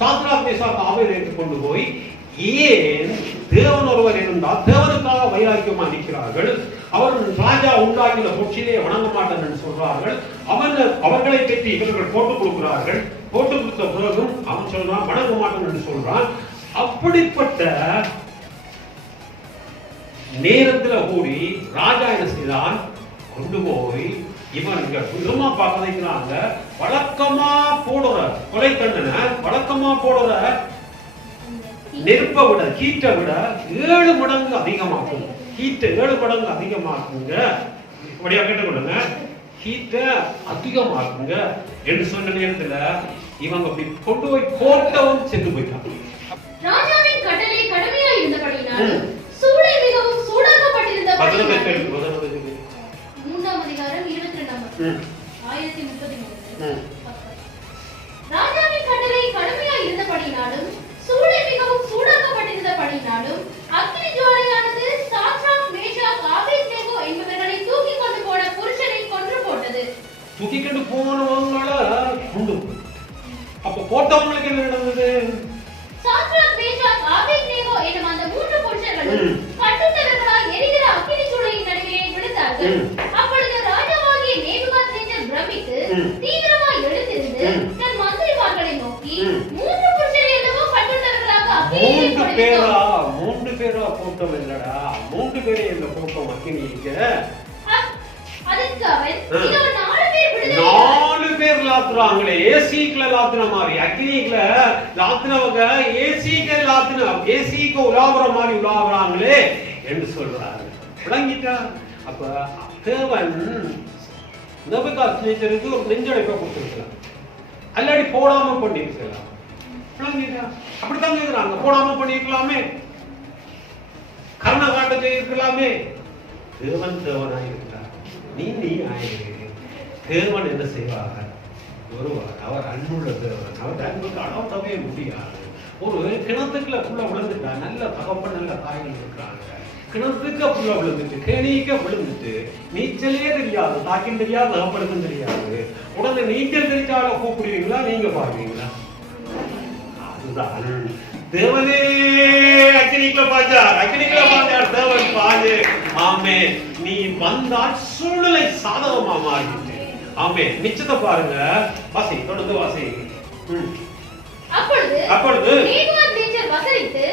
சாத்ராக் மேசாக் ஆபேரேக்கு கொண்டு போய் ஏன் தேவன் ஒருவர் இருந்தால் தேவனுக்காக வைராக்கியமா நிற்கிறார்கள். அவர் ராஜா உண்டாக்கின பொற்றிலே வணங்க மாட்டேன் என்று சொல்றார்கள். அவர்களை பற்றி இவர்கள் போட்டுக் கொடுக்கிறார்கள். போட்டுக் கொடுத்த பிறகும் அவன் சொல்றான் வணங்க மாட்டேன் என்று சொல்றான். அப்படிப்பட்ட நேரத்துல கூடி ராஜா என்ன செய்தான், கொண்டு போய் இவன் விதமா பார்க்கறாங்க. வழக்கமா போடுற கொலை தண்டனை வழக்கமா போடுற நெருப்பை விட கீட்டை விட 7 மடங்கு அதிகமாக்கும். ஹீட்டை 7 மடங்கு அதிகமாக்குங்க. இப்படியா கேட்டுக்கொள்ளுங்க. ஹீட்டை அதிகமாக்குங்க என்று சொன்ன நேரத்துல இவங்க அப்படி கொண்டு போய் போட்டவன் சென்று போயிட்டான். ராஜாவின் கட்டளை கடுமையா இருந்தபடியினால் சூளை மிகவும் சூடாக்கப்பட்டிருந்தபடியினால் 3ஆம் அதிகாரம் 22 1033 ராஜாவின் கட்டளை கடுமையா இருந்தபடியினாலும் சூளை மிகவும் சூடாக்கப்பட்டிருந்தபடியினாலும் அக்கினி ஜுவாலையானது சாத்ராக் மேஷாக் ஆபேத்நேகோ என்பவர்களை தூக்கி கொண்டு போன புருஷனை கொன்று போட்டது. தூக்கி கொண்டு போனவங்கள கொண்டு அப்ப போட்டவங்களுக்கு என்ன நடந்தது? சாத்ராக் மேஷாக் ஆபேத்நேகோ என்னும் அந்த 3 புருஷர்களும் கட்டுண்டவர்களாய் எரிகிற அக்கினி சூளையின் நடுவிலே விழுந்தார்கள். அப்பொழுது ராஜாவாகிய நேபுகாத்நேச்சர் பிரமித்து தீவிரமாய் எழுந்திருந்து தன் மந்திரிமார்களை நோக்கி 3 புருஷரை என்னவோ கட்டுண்டவர்களாக அக்கினியிலே போட்டார். 3 பேரா போட்டோம் இல்லடா, 3 பேரே இந்த போட்டோம் அக்கினிக்கு. அதுக்கு அவன் இதோ 4 பேர் விடுதலை. 4 பேர் லாத்துறாங்களே. ஏசிக்குல லாத்துன மாதிரி அக்கினிக்குல லாத்துனவங்க ஏசிக்கு லாத்துன ஏசிக்கு உலாவுற மாதிரி உலாவுறாங்களே என்று சொல்றாரு. விளங்கிட்டா? அப்ப தேவன் நேபுகாத்நேச்சருக்கு ஒரு நெஞ்சடைப்பை கொடுத்திருக்கலாம், அல்லாடி போடாம பண்ணிருக்கலாம். விளங்கிட்டா? அப்படித்தான் கேக்குறாங்க. போடாம பண்ணிருக்கலாமே, கர்ண காட்ட செய்திருக்கலாமே. தேவன் தேவனாய் இருக்கிறார். நீ ஆயிரு. தேவன் என்ன செய்வார்? வருவார். அவர் அன்புள்ள தேவன். அவர் அன்புக்கு அளவவே முடியாது. ஒரு கிணத்துக்குள்ள புள்ள விழுந்துட்டா நல்ல தகப்பன் நல்ல தாய்கள் இருக்கிறாங்க. கிணத்துக்கு புள்ள விழுந்துட்டு கேணிக்க விழுந்துட்டு நீச்சலே தெரியாது, தாக்கின் தெரியாது, தகப்பனுக்கும் தெரியாது. உடனே நீச்சல் தெரிஞ்சால கூப்பிடுவீங்களா, நீங்க பாருவீங்களா? அதுதான் தேவனே அக்கினிக்குள்ள பாஞ்சார். அக்கினிக்குள்ள பாஞ்சார் தேவன் பாஞ்சு. ஆமே, நீ வந்தால் சூழ்நிலை சாதகமா மாறிட்டு. ஆமே, நிச்சயத்தை பாருங்க. வாசி, தொடர்ந்து வாசி. அப்பொழுது நேபுகாத்நேச்சர் வசனித்து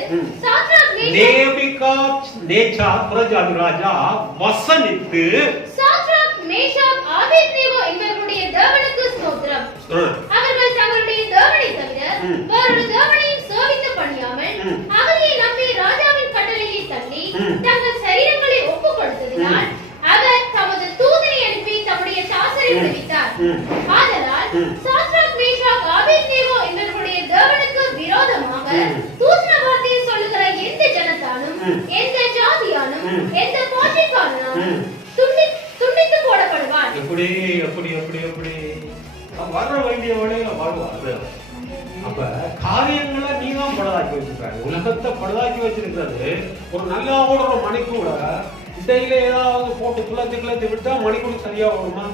நேபுகாத்நேச்சர் பிரஜாதி ராஜா வசனித்து சாத்ராக் மேஷாக் ஆபேத்நேகோ என்பவர்களுடைய தேவனுக்கு ஸ்தோத்திரம். அவர்கள் தங்களுடைய தேவனை தவிர வேறொரு தேவனையும் சேவித்து பணியாமல் அவரையே நம்பி ராஜாவின் கட்டளையை தள்ளி தங்கள் சரீரங்களை ஒப்புக் கொடுத்ததினால் அவர் தமது தூதனை அனுப்பி தம்முடைய தாசரை விடுவித்தார். ஆதலால் சாத்ராக் மேஷாக் ஆபேத்நேகோ என்பவர்களுடைய தேவனுக்கு விரோதமாக தூஷண வார்த்தையை சொல்லுகிற எந்த ஜனத்தானும் எந்த ஜாதியானும் எந்த பாஷைக்காரனும் துண்டித்து போடப்படுவான். எப்படி எப்படி எப்படி எப்படி வர வேண்டிய வழியில வருவாரு. அப்ப காரியங்களை நீ தான் பழுதாக்கி வச்சிருக்காரு. உலகத்தை பழுதாக்கி வச்சிருக்கிறது. ஒரு நல்லா ஓடுற மணிக்கூட இடையில ஏதாவது போட்டு குளத்து விட்டா மணிக்கூட சரியா ஓடுமா?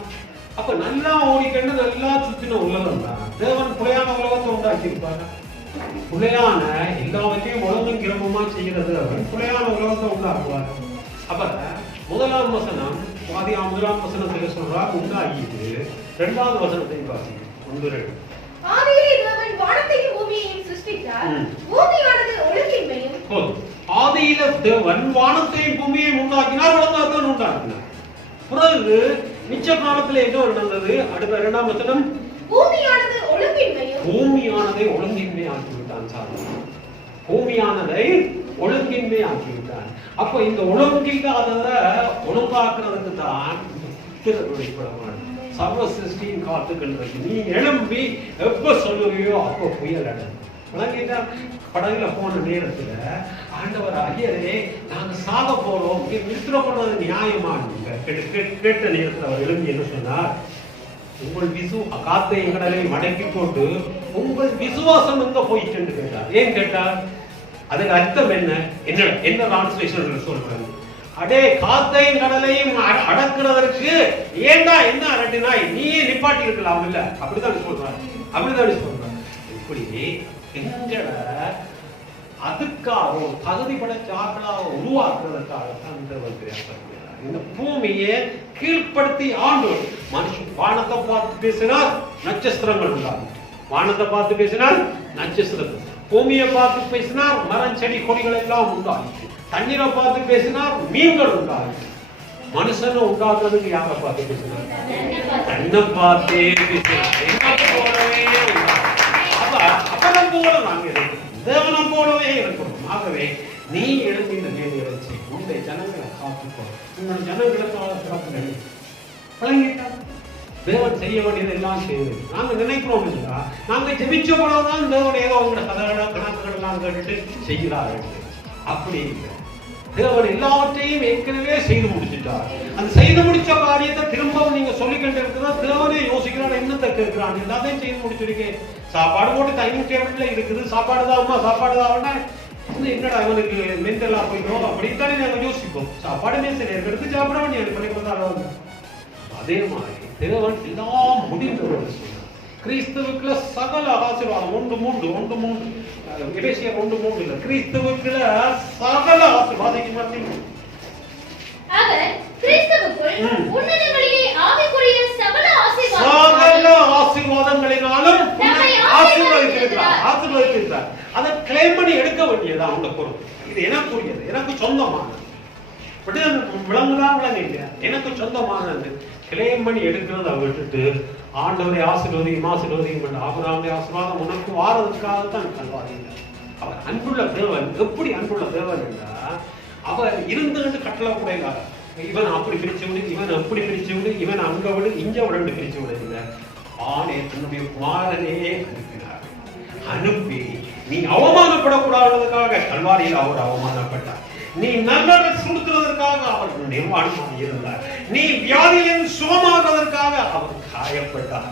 அப்ப நல்லா ஓடிக்கண்டு நல்லா சுத்தின உலகம் தான். தேவன் புலையான உலகத்தை உண்டாக்கி இருப்பாரு. புலையான எல்லாவற்றையும் ஒழுங்கும் கிரமமா செய்கிறது. அவன் புலையான உலகத்தை உண்டாக்குவார். அப்ப முதலாம் வசனம் முதலாம் வசனத்துல சொல்றார் உண்டாகியது. இரண்டாவது வசனத்தை பாருங்க. 1-2. ஆதியிலே தேவன் வானத்தையும் பூமியையும் சிருஷ்டித்தார். பூமியானது ஒழுங்கின்மையும். ஆதியில தேவன் வானத்தையும் பூமியையும் உண்டாக்கினார். உலகத்தை உண்டாக்கினார். பிறகு நிச்ச காலத்துல என்ன நடந்தது? அடுத்த 2ஆம் வசனம் பூமியானது ஒழுங்கின்மையும். பூமியானதை ஒழுங்கின்மை ஆக்கிவிட்டான். பூமியானதை ஒழுங்கின்மை ஆக்கிவிட்டான். அப்ப இந்த ஒழுங்கில்லாதத ஒழுங்காக்குறதுக்கு தான் புத்திரருடைய படமான சர்வ சிருஷ்டியின் காத்துக்கள் இருக்கு. நீ எழும்பி எப்ப சொல்லுவியோ அப்ப புயல் அடங்கும். விளங்கிட்டா? படகுல போன நேரத்துல ஆண்டவர் ஐயரே நாங்க சாக போறோம், நிறுத்த போறது நியாயமா? கேட்ட நேரத்துல அவர் எழும்பி என்ன சொன்னார்? உங்கள் காத்தை எங்கடலை மடக்கி போட்டு உங்கள் விசுவாசம் எங்க போயிட்டு கேட்டார். ஏன் கேட்டார்? அதுக்கு அர்த்தம் என்ன? என்ன டிரான்ஸ்லேஷன் சொல்றாங்க? அடே காத்தையும் கடலையும் அடக்குறதற்கு ஏண்டா என்ன அரட்டினாய், நீயே நிப்பாட்டி இருக்கலாம் இல்ல? அப்படிதான் சொல்றாங்க. அப்படிதான் சொல்றாங்க. இப்படி எங்களை அதுக்காக தகுதி படைச்ச ஆக்களாக உருவாக்குறதுக்காகத்தான் இந்த பூமியை கீழ்ப்படுத்தி ஆண்டு மனுஷன். வானத்தை பார்த்து பேசினால் நட்சத்திரங்கள் உண்டாகும். வானத்தை பார்த்து பேசினால் நட்சத்திரங்கள். பூமியை பார்த்து பேசினார் மரம் செடி கொடிகள் எல்லாம் உண்டாகும். தண்ணீரை பார்த்து பேசினார் மீன்கள் உண்டாகும். மனுஷனை உண்டாக்குறதுக்கு யாரை பார்த்து பேசினார்? தன்னை பார்த்தே பேசினார். அப்பனம் போல நாங்க இருக்கோம், தேவனம் போலவே இருக்கிறோம். ஆகவே நீ எழுந்து இந்த வேலையை வச்சு உன்னுடைய ஜனங்களை காத்துக்கோ. உன்னுடைய ஜனங்களை தேவன் செய்ய வேண்டியது எல்லாம் செய்யுது. நாங்க நினைக்கிறோம் இல்லையா? நாங்க ஜெபிச்ச போலதான் தேவன் ஏதோ அவங்களோட கதைகள கணக்குகள் எல்லாம் கேட்டு செய்கிறார்கள். அப்படி இல்லை. தேவன் எல்லாவற்றையும் ஏற்கனவே செய்து முடிச்சுட்டார். அந்த செய்து முடிச்ச காரியத்தை திரும்பவும் நீங்க சொல்லிக்கிட்டு இருக்கிறதா? தேவனே யோசிக்கிறான், என்னத்தை கேட்கிறான்? எல்லாத்தையும் செய்து முடிச்சிருக்கேன். சாப்பாடு போட்டு டைனிங் டேபிள்ல இருக்குது. சாப்பாடு தான்மா, சாப்பாடு தான். என்னடா இவனுக்கு மென்டலா போயிடும் அப்படித்தானே நாங்க யோசிப்போம். சாப்பாடு மேசை எடுத்து சாப்பிட வேண்டிய பண்ணி கொடுத்தாலும் அதே மாதிரி தேவன் எல்லாம் முடிந்தவர்கள் சொன்னார். கிறிஸ்துவுக்குள்ள சகல ஆசீர்வாதம் 1:3 எபேசியர் 1:3 இல்ல, கிறிஸ்துவுக்குள்ள சகல ஆசீர்வாதம் பார்த்தீங்க. அவர் கிறிஸ்துவுக்குள் உன்னதங்களிலே ஆவிக்குரிய சகல ஆசீர்வாதங்களினாலும் ஆசீர்வதித்திருக்கிறார். அதை கிளைம் பண்ணி எடுக்க வேண்டியதா அந்த பொருள். இது எனக்குரியது, எனக்கு சொந்தமானது. விளங்குதான் விளங்க இல்லையா? எனக்கு சொந்தமானது கிளைம் பண்ணி எடுக்கிறத விட்டுட்டு ஆண்டவரை ஆசீர்வதியும் ஆபிரகாமுடைய ஆசீர்வாதம் உனக்கு வாரதுக்காகத்தான் கல்வாரிங்க. அவர் அன்புள்ள தேவன். எப்படி அன்புள்ள தேவன் என்றா, அவர் இருந்து கட்டளை கூட இல்லாத இவன் அப்படி பிரிச்சு விடு, இவன் அப்படி பிரிச்சு விடு, இவன் அங்க விடு, இங்க விட பிரிச்சு விட ஆனே தன்னுடைய குமாரனே அனுப்பினார். அனுப்பி நீ அவமானப்படக்கூடாததுக்காக கல்வாரியில் அவர் அவமானப்பட்டார். நீ நல்லதை சுடுத்துவதற்காக அவர் நிர்வாணமாக இருந்தார். நீ வியாதியிலிருந்து சுகமாகுவதற்காக அவர் காயப்பட்டார்.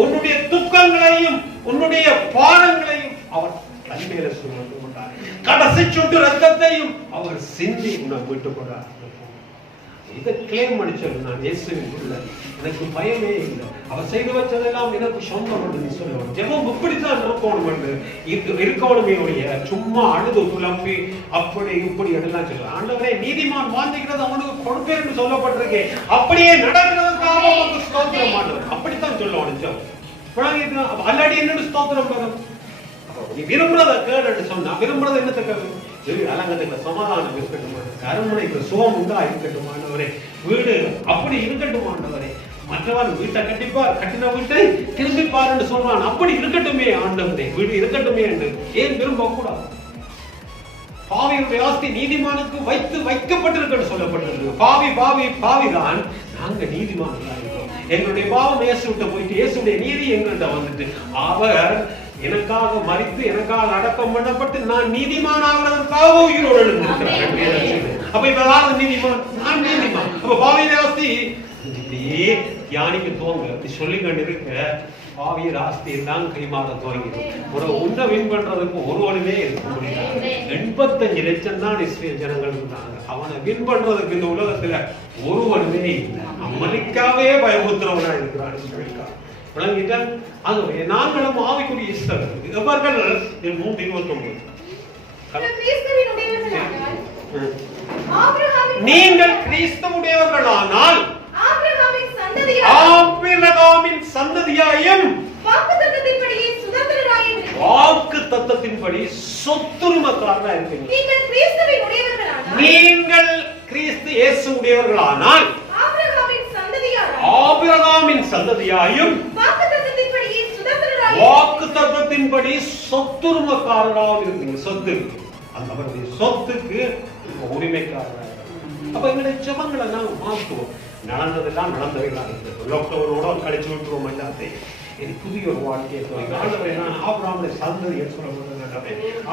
உன்னுடைய துக்கங்களையும் உன்னுடைய பாரங்களையும் அவர் கண்மையில சுமந்து கொண்டார். கடைசி சொட்டு ரத்தத்தையும் அவர் சிந்தி உன்னை விட்டு கொண்டார். இதை கிளைம் அடிச்சது நான் இயேசுவிற்குள்ள எனக்கு பயமே இல்லை. அவர் செய்து வச்சதெல்லாம் எனக்கு சொந்தம் என்று சொல்லுவாங்க. ஜெபம் இப்படித்தான் இருக்கணும் இருக்கணுமே ஒழிய சும்மா அழுது புலம்பி அப்படி இப்படி எல்லாம் சொல்லுவாங்க. ஆண்டவரே நீதிமான் வாஞ்சிக்கிறது அவனுக்கு கொடுப்பேன் என்று சொல்லப்பட்டிருக்கு. அப்படியே நடக்கிறதுக்காக அவனுக்கு ஸ்தோத்திரம் ஆண்டவர் அப்படித்தான் சொல்லுவான். ஜெபம் அல்லாடி என்னன்னு ஸ்தோத்திரம் வரும். நீ விரும்புறத கேடு சொன்னா விரும்புறது என்னத்தை கேட்கும்? அலங்கத்துக்கு சமாதானம் இருக்கட்டுமா, அரண்மனைக்கு சுகம் உண்டா இருக்கட்டுமானவரே, வீடு அப்படி இருக்கட்டுமானவரே, மற்றவன் வீட்டை கட்டிப்பார், கட்டின வீட்டை திரும்பி பாருன்னு சொல்றான். அப்படி இருக்கட்டுமே ஆண்டவரே, வீடு இருக்கட்டுமே என்று ஏன் விரும்ப கூடாது? பாவியுடைய ஆஸ்தி நீதிமானுக்கு வைக்கப்பட்டிருக்கு சொல்லப்பட்டிருக்கு. பாவிதான் நாங்க நீதிமான்களா இருக்கோம். எங்களுடைய பாவம் இயேசு விட்ட போயிட்டு இயேசுடைய நீதி எங்கள்கிட்ட வந்துட்டு அவர் எனக்காக மரித்து எனக்காக அடக்கம் பண்ணப்பட்டு நான் நீதிமான் ஆகிறதுக்காக உயிரோடு எழுந்திருக்கிறேன். அப்ப இப்ப யாரு நீதிமான்? நான் நீதிமான். அப்ப பாவியுடைய ஆஸ்தி தியானிக்க துவங்க. அப்படி சொல்லி கொண்டிருக்க பாவிய ராஸ்தி எல்லாம் கைமாற துவங்கிது. உன்னை வின் பண்றதுக்கு ஒருவனுமே இருக்க முடியாது. 85 லட்சம் தான் இஸ்ரேல் ஜனங்கள் இருந்தாங்க. அவனை வின் பண்றதுக்கு இந்த உலகத்துல ஒருவனுமே இல்லை. அமெரிக்காவே பயமுறுத்துறவனா இருக்கிறான். விளங்கிட்டால் ஆகவே நாங்களும் ஆவிக்குரிய இஸ்ரவேல் எவர்கள் 3:29 நீங்கள் கிறிஸ்துவுடையவர்களானால் ஆபிரகாமின் சந்ததியாயும் வாக்கு தத்தத்தின்படி சொத்துரிமைக்காரனா இருக்கீங்க. நீங்கள் கிறிஸ்து இயேசு உடையவர்களானால் ஆபிரகாமின் சந்ததியாயும் வாக்கு தத்தத்தின்படி சொத்துரிமைக்காரராக இருக்கீங்க. சொத்து அந்த அவருடைய சொத்துக்கு உரிமைக்காரராக. அப்ப எங்களுடைய ஜெபங்களை நாங்க மாற்றுவோம். நடந்ததெல்லாம் நடந்தவைகளாக இருக்கு. லாக்டவுனோட கழிச்சு விட்டுருவோம் எல்லாத்தையும். எனக்கு புதிய ஒரு வாழ்க்கையை ஆண்டவரே, நான் ஆபிரகாமுடைய சந்ததியை சொல்லப்படுறேன்.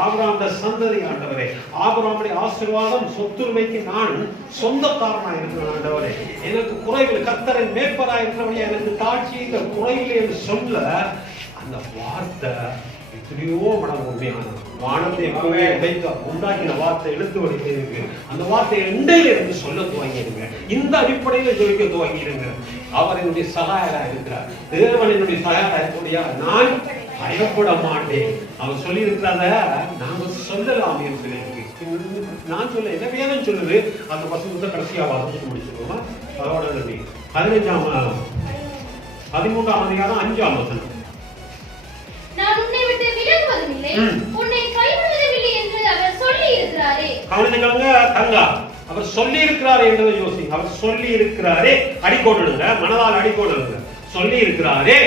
ஆபிரகாமுடைய சந்ததி ஆண்டவரே, ஆபிரகாமுடைய ஆசீர்வாதம் சொத்துரிமைக்கு நான் சொந்தக்காரனா இருக்கிறேன். ஆண்டவரே, எனக்கு குறைவில் கர்த்தரின் மேய்ப்பராக இருக்கிறவனே எனக்கு தாட்சி இந்த குறைவில் என்று சொல்ல அந்த வார்த்தை எத்தனையோ மனம் உண்மையான வானத்தை எப்பவே உண்டாக்கின வார்த்தை எழுத்து வடிவே இருக்கு. அந்த வார்த்தை இண்டையில இருந்து சொல்ல துவங்கிடுங்க. இந்த அடிப்படையில ஜெயிக்க துவங்கிடுங்க. அவர் என்னுடைய சகாயரா இருக்கிறார். தேவன் என்னுடைய சகாயரா இருக்கக்கூடிய நான் பயப்பட மாட்டேன். அவர் சொல்லி இருக்கிறத நாங்க சொல்லலாமே சொல்லியிருக்கு. நான் சொல்ல என்ன வேதம் சொல்லுது அந்த வசனத்தை கடைசியா வாசிச்சு முடிச்சிருவோமா? அதோட 13ஆம் அதிகாரம் 5ஆம் வசனம். நான் உன்னை விட்டு விலகுவதுமில்லை, உன்னை கைவிடுவதுமில்லை என்று அவர் சொல்லி இருக்கிறாரே. கவனிச்சுக்கோங்க தங்கா, அவர் சொல்லி இருக்கிறாரே என்றதை யோசிங்க. அவர் சொல்லி இருக்கிறாரே, அடிக்கோடுங்க, மனதால் அடிக்கோடுங்க. சொல்லி இருக்கிறாரே,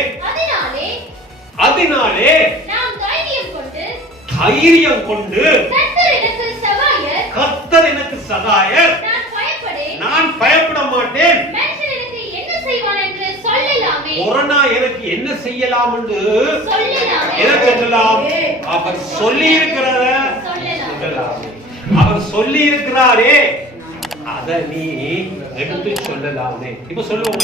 அதனாலே நான் தைரியம் கொண்டு கர்த்தர் எனக்கு சகாயர், நான் பயப்பட மாட்டேன். கொரோனா எனக்கு என்ன செய்யலாம் என்று சொல்லலாம். அவர் சொல்லி இருக்கிறத சொல்லலாம். அவர் சொல்லி இருக்கிறாரே அத நீ எடுத்து சொல்லலாமே. இப்ப சொல்லுவோம்.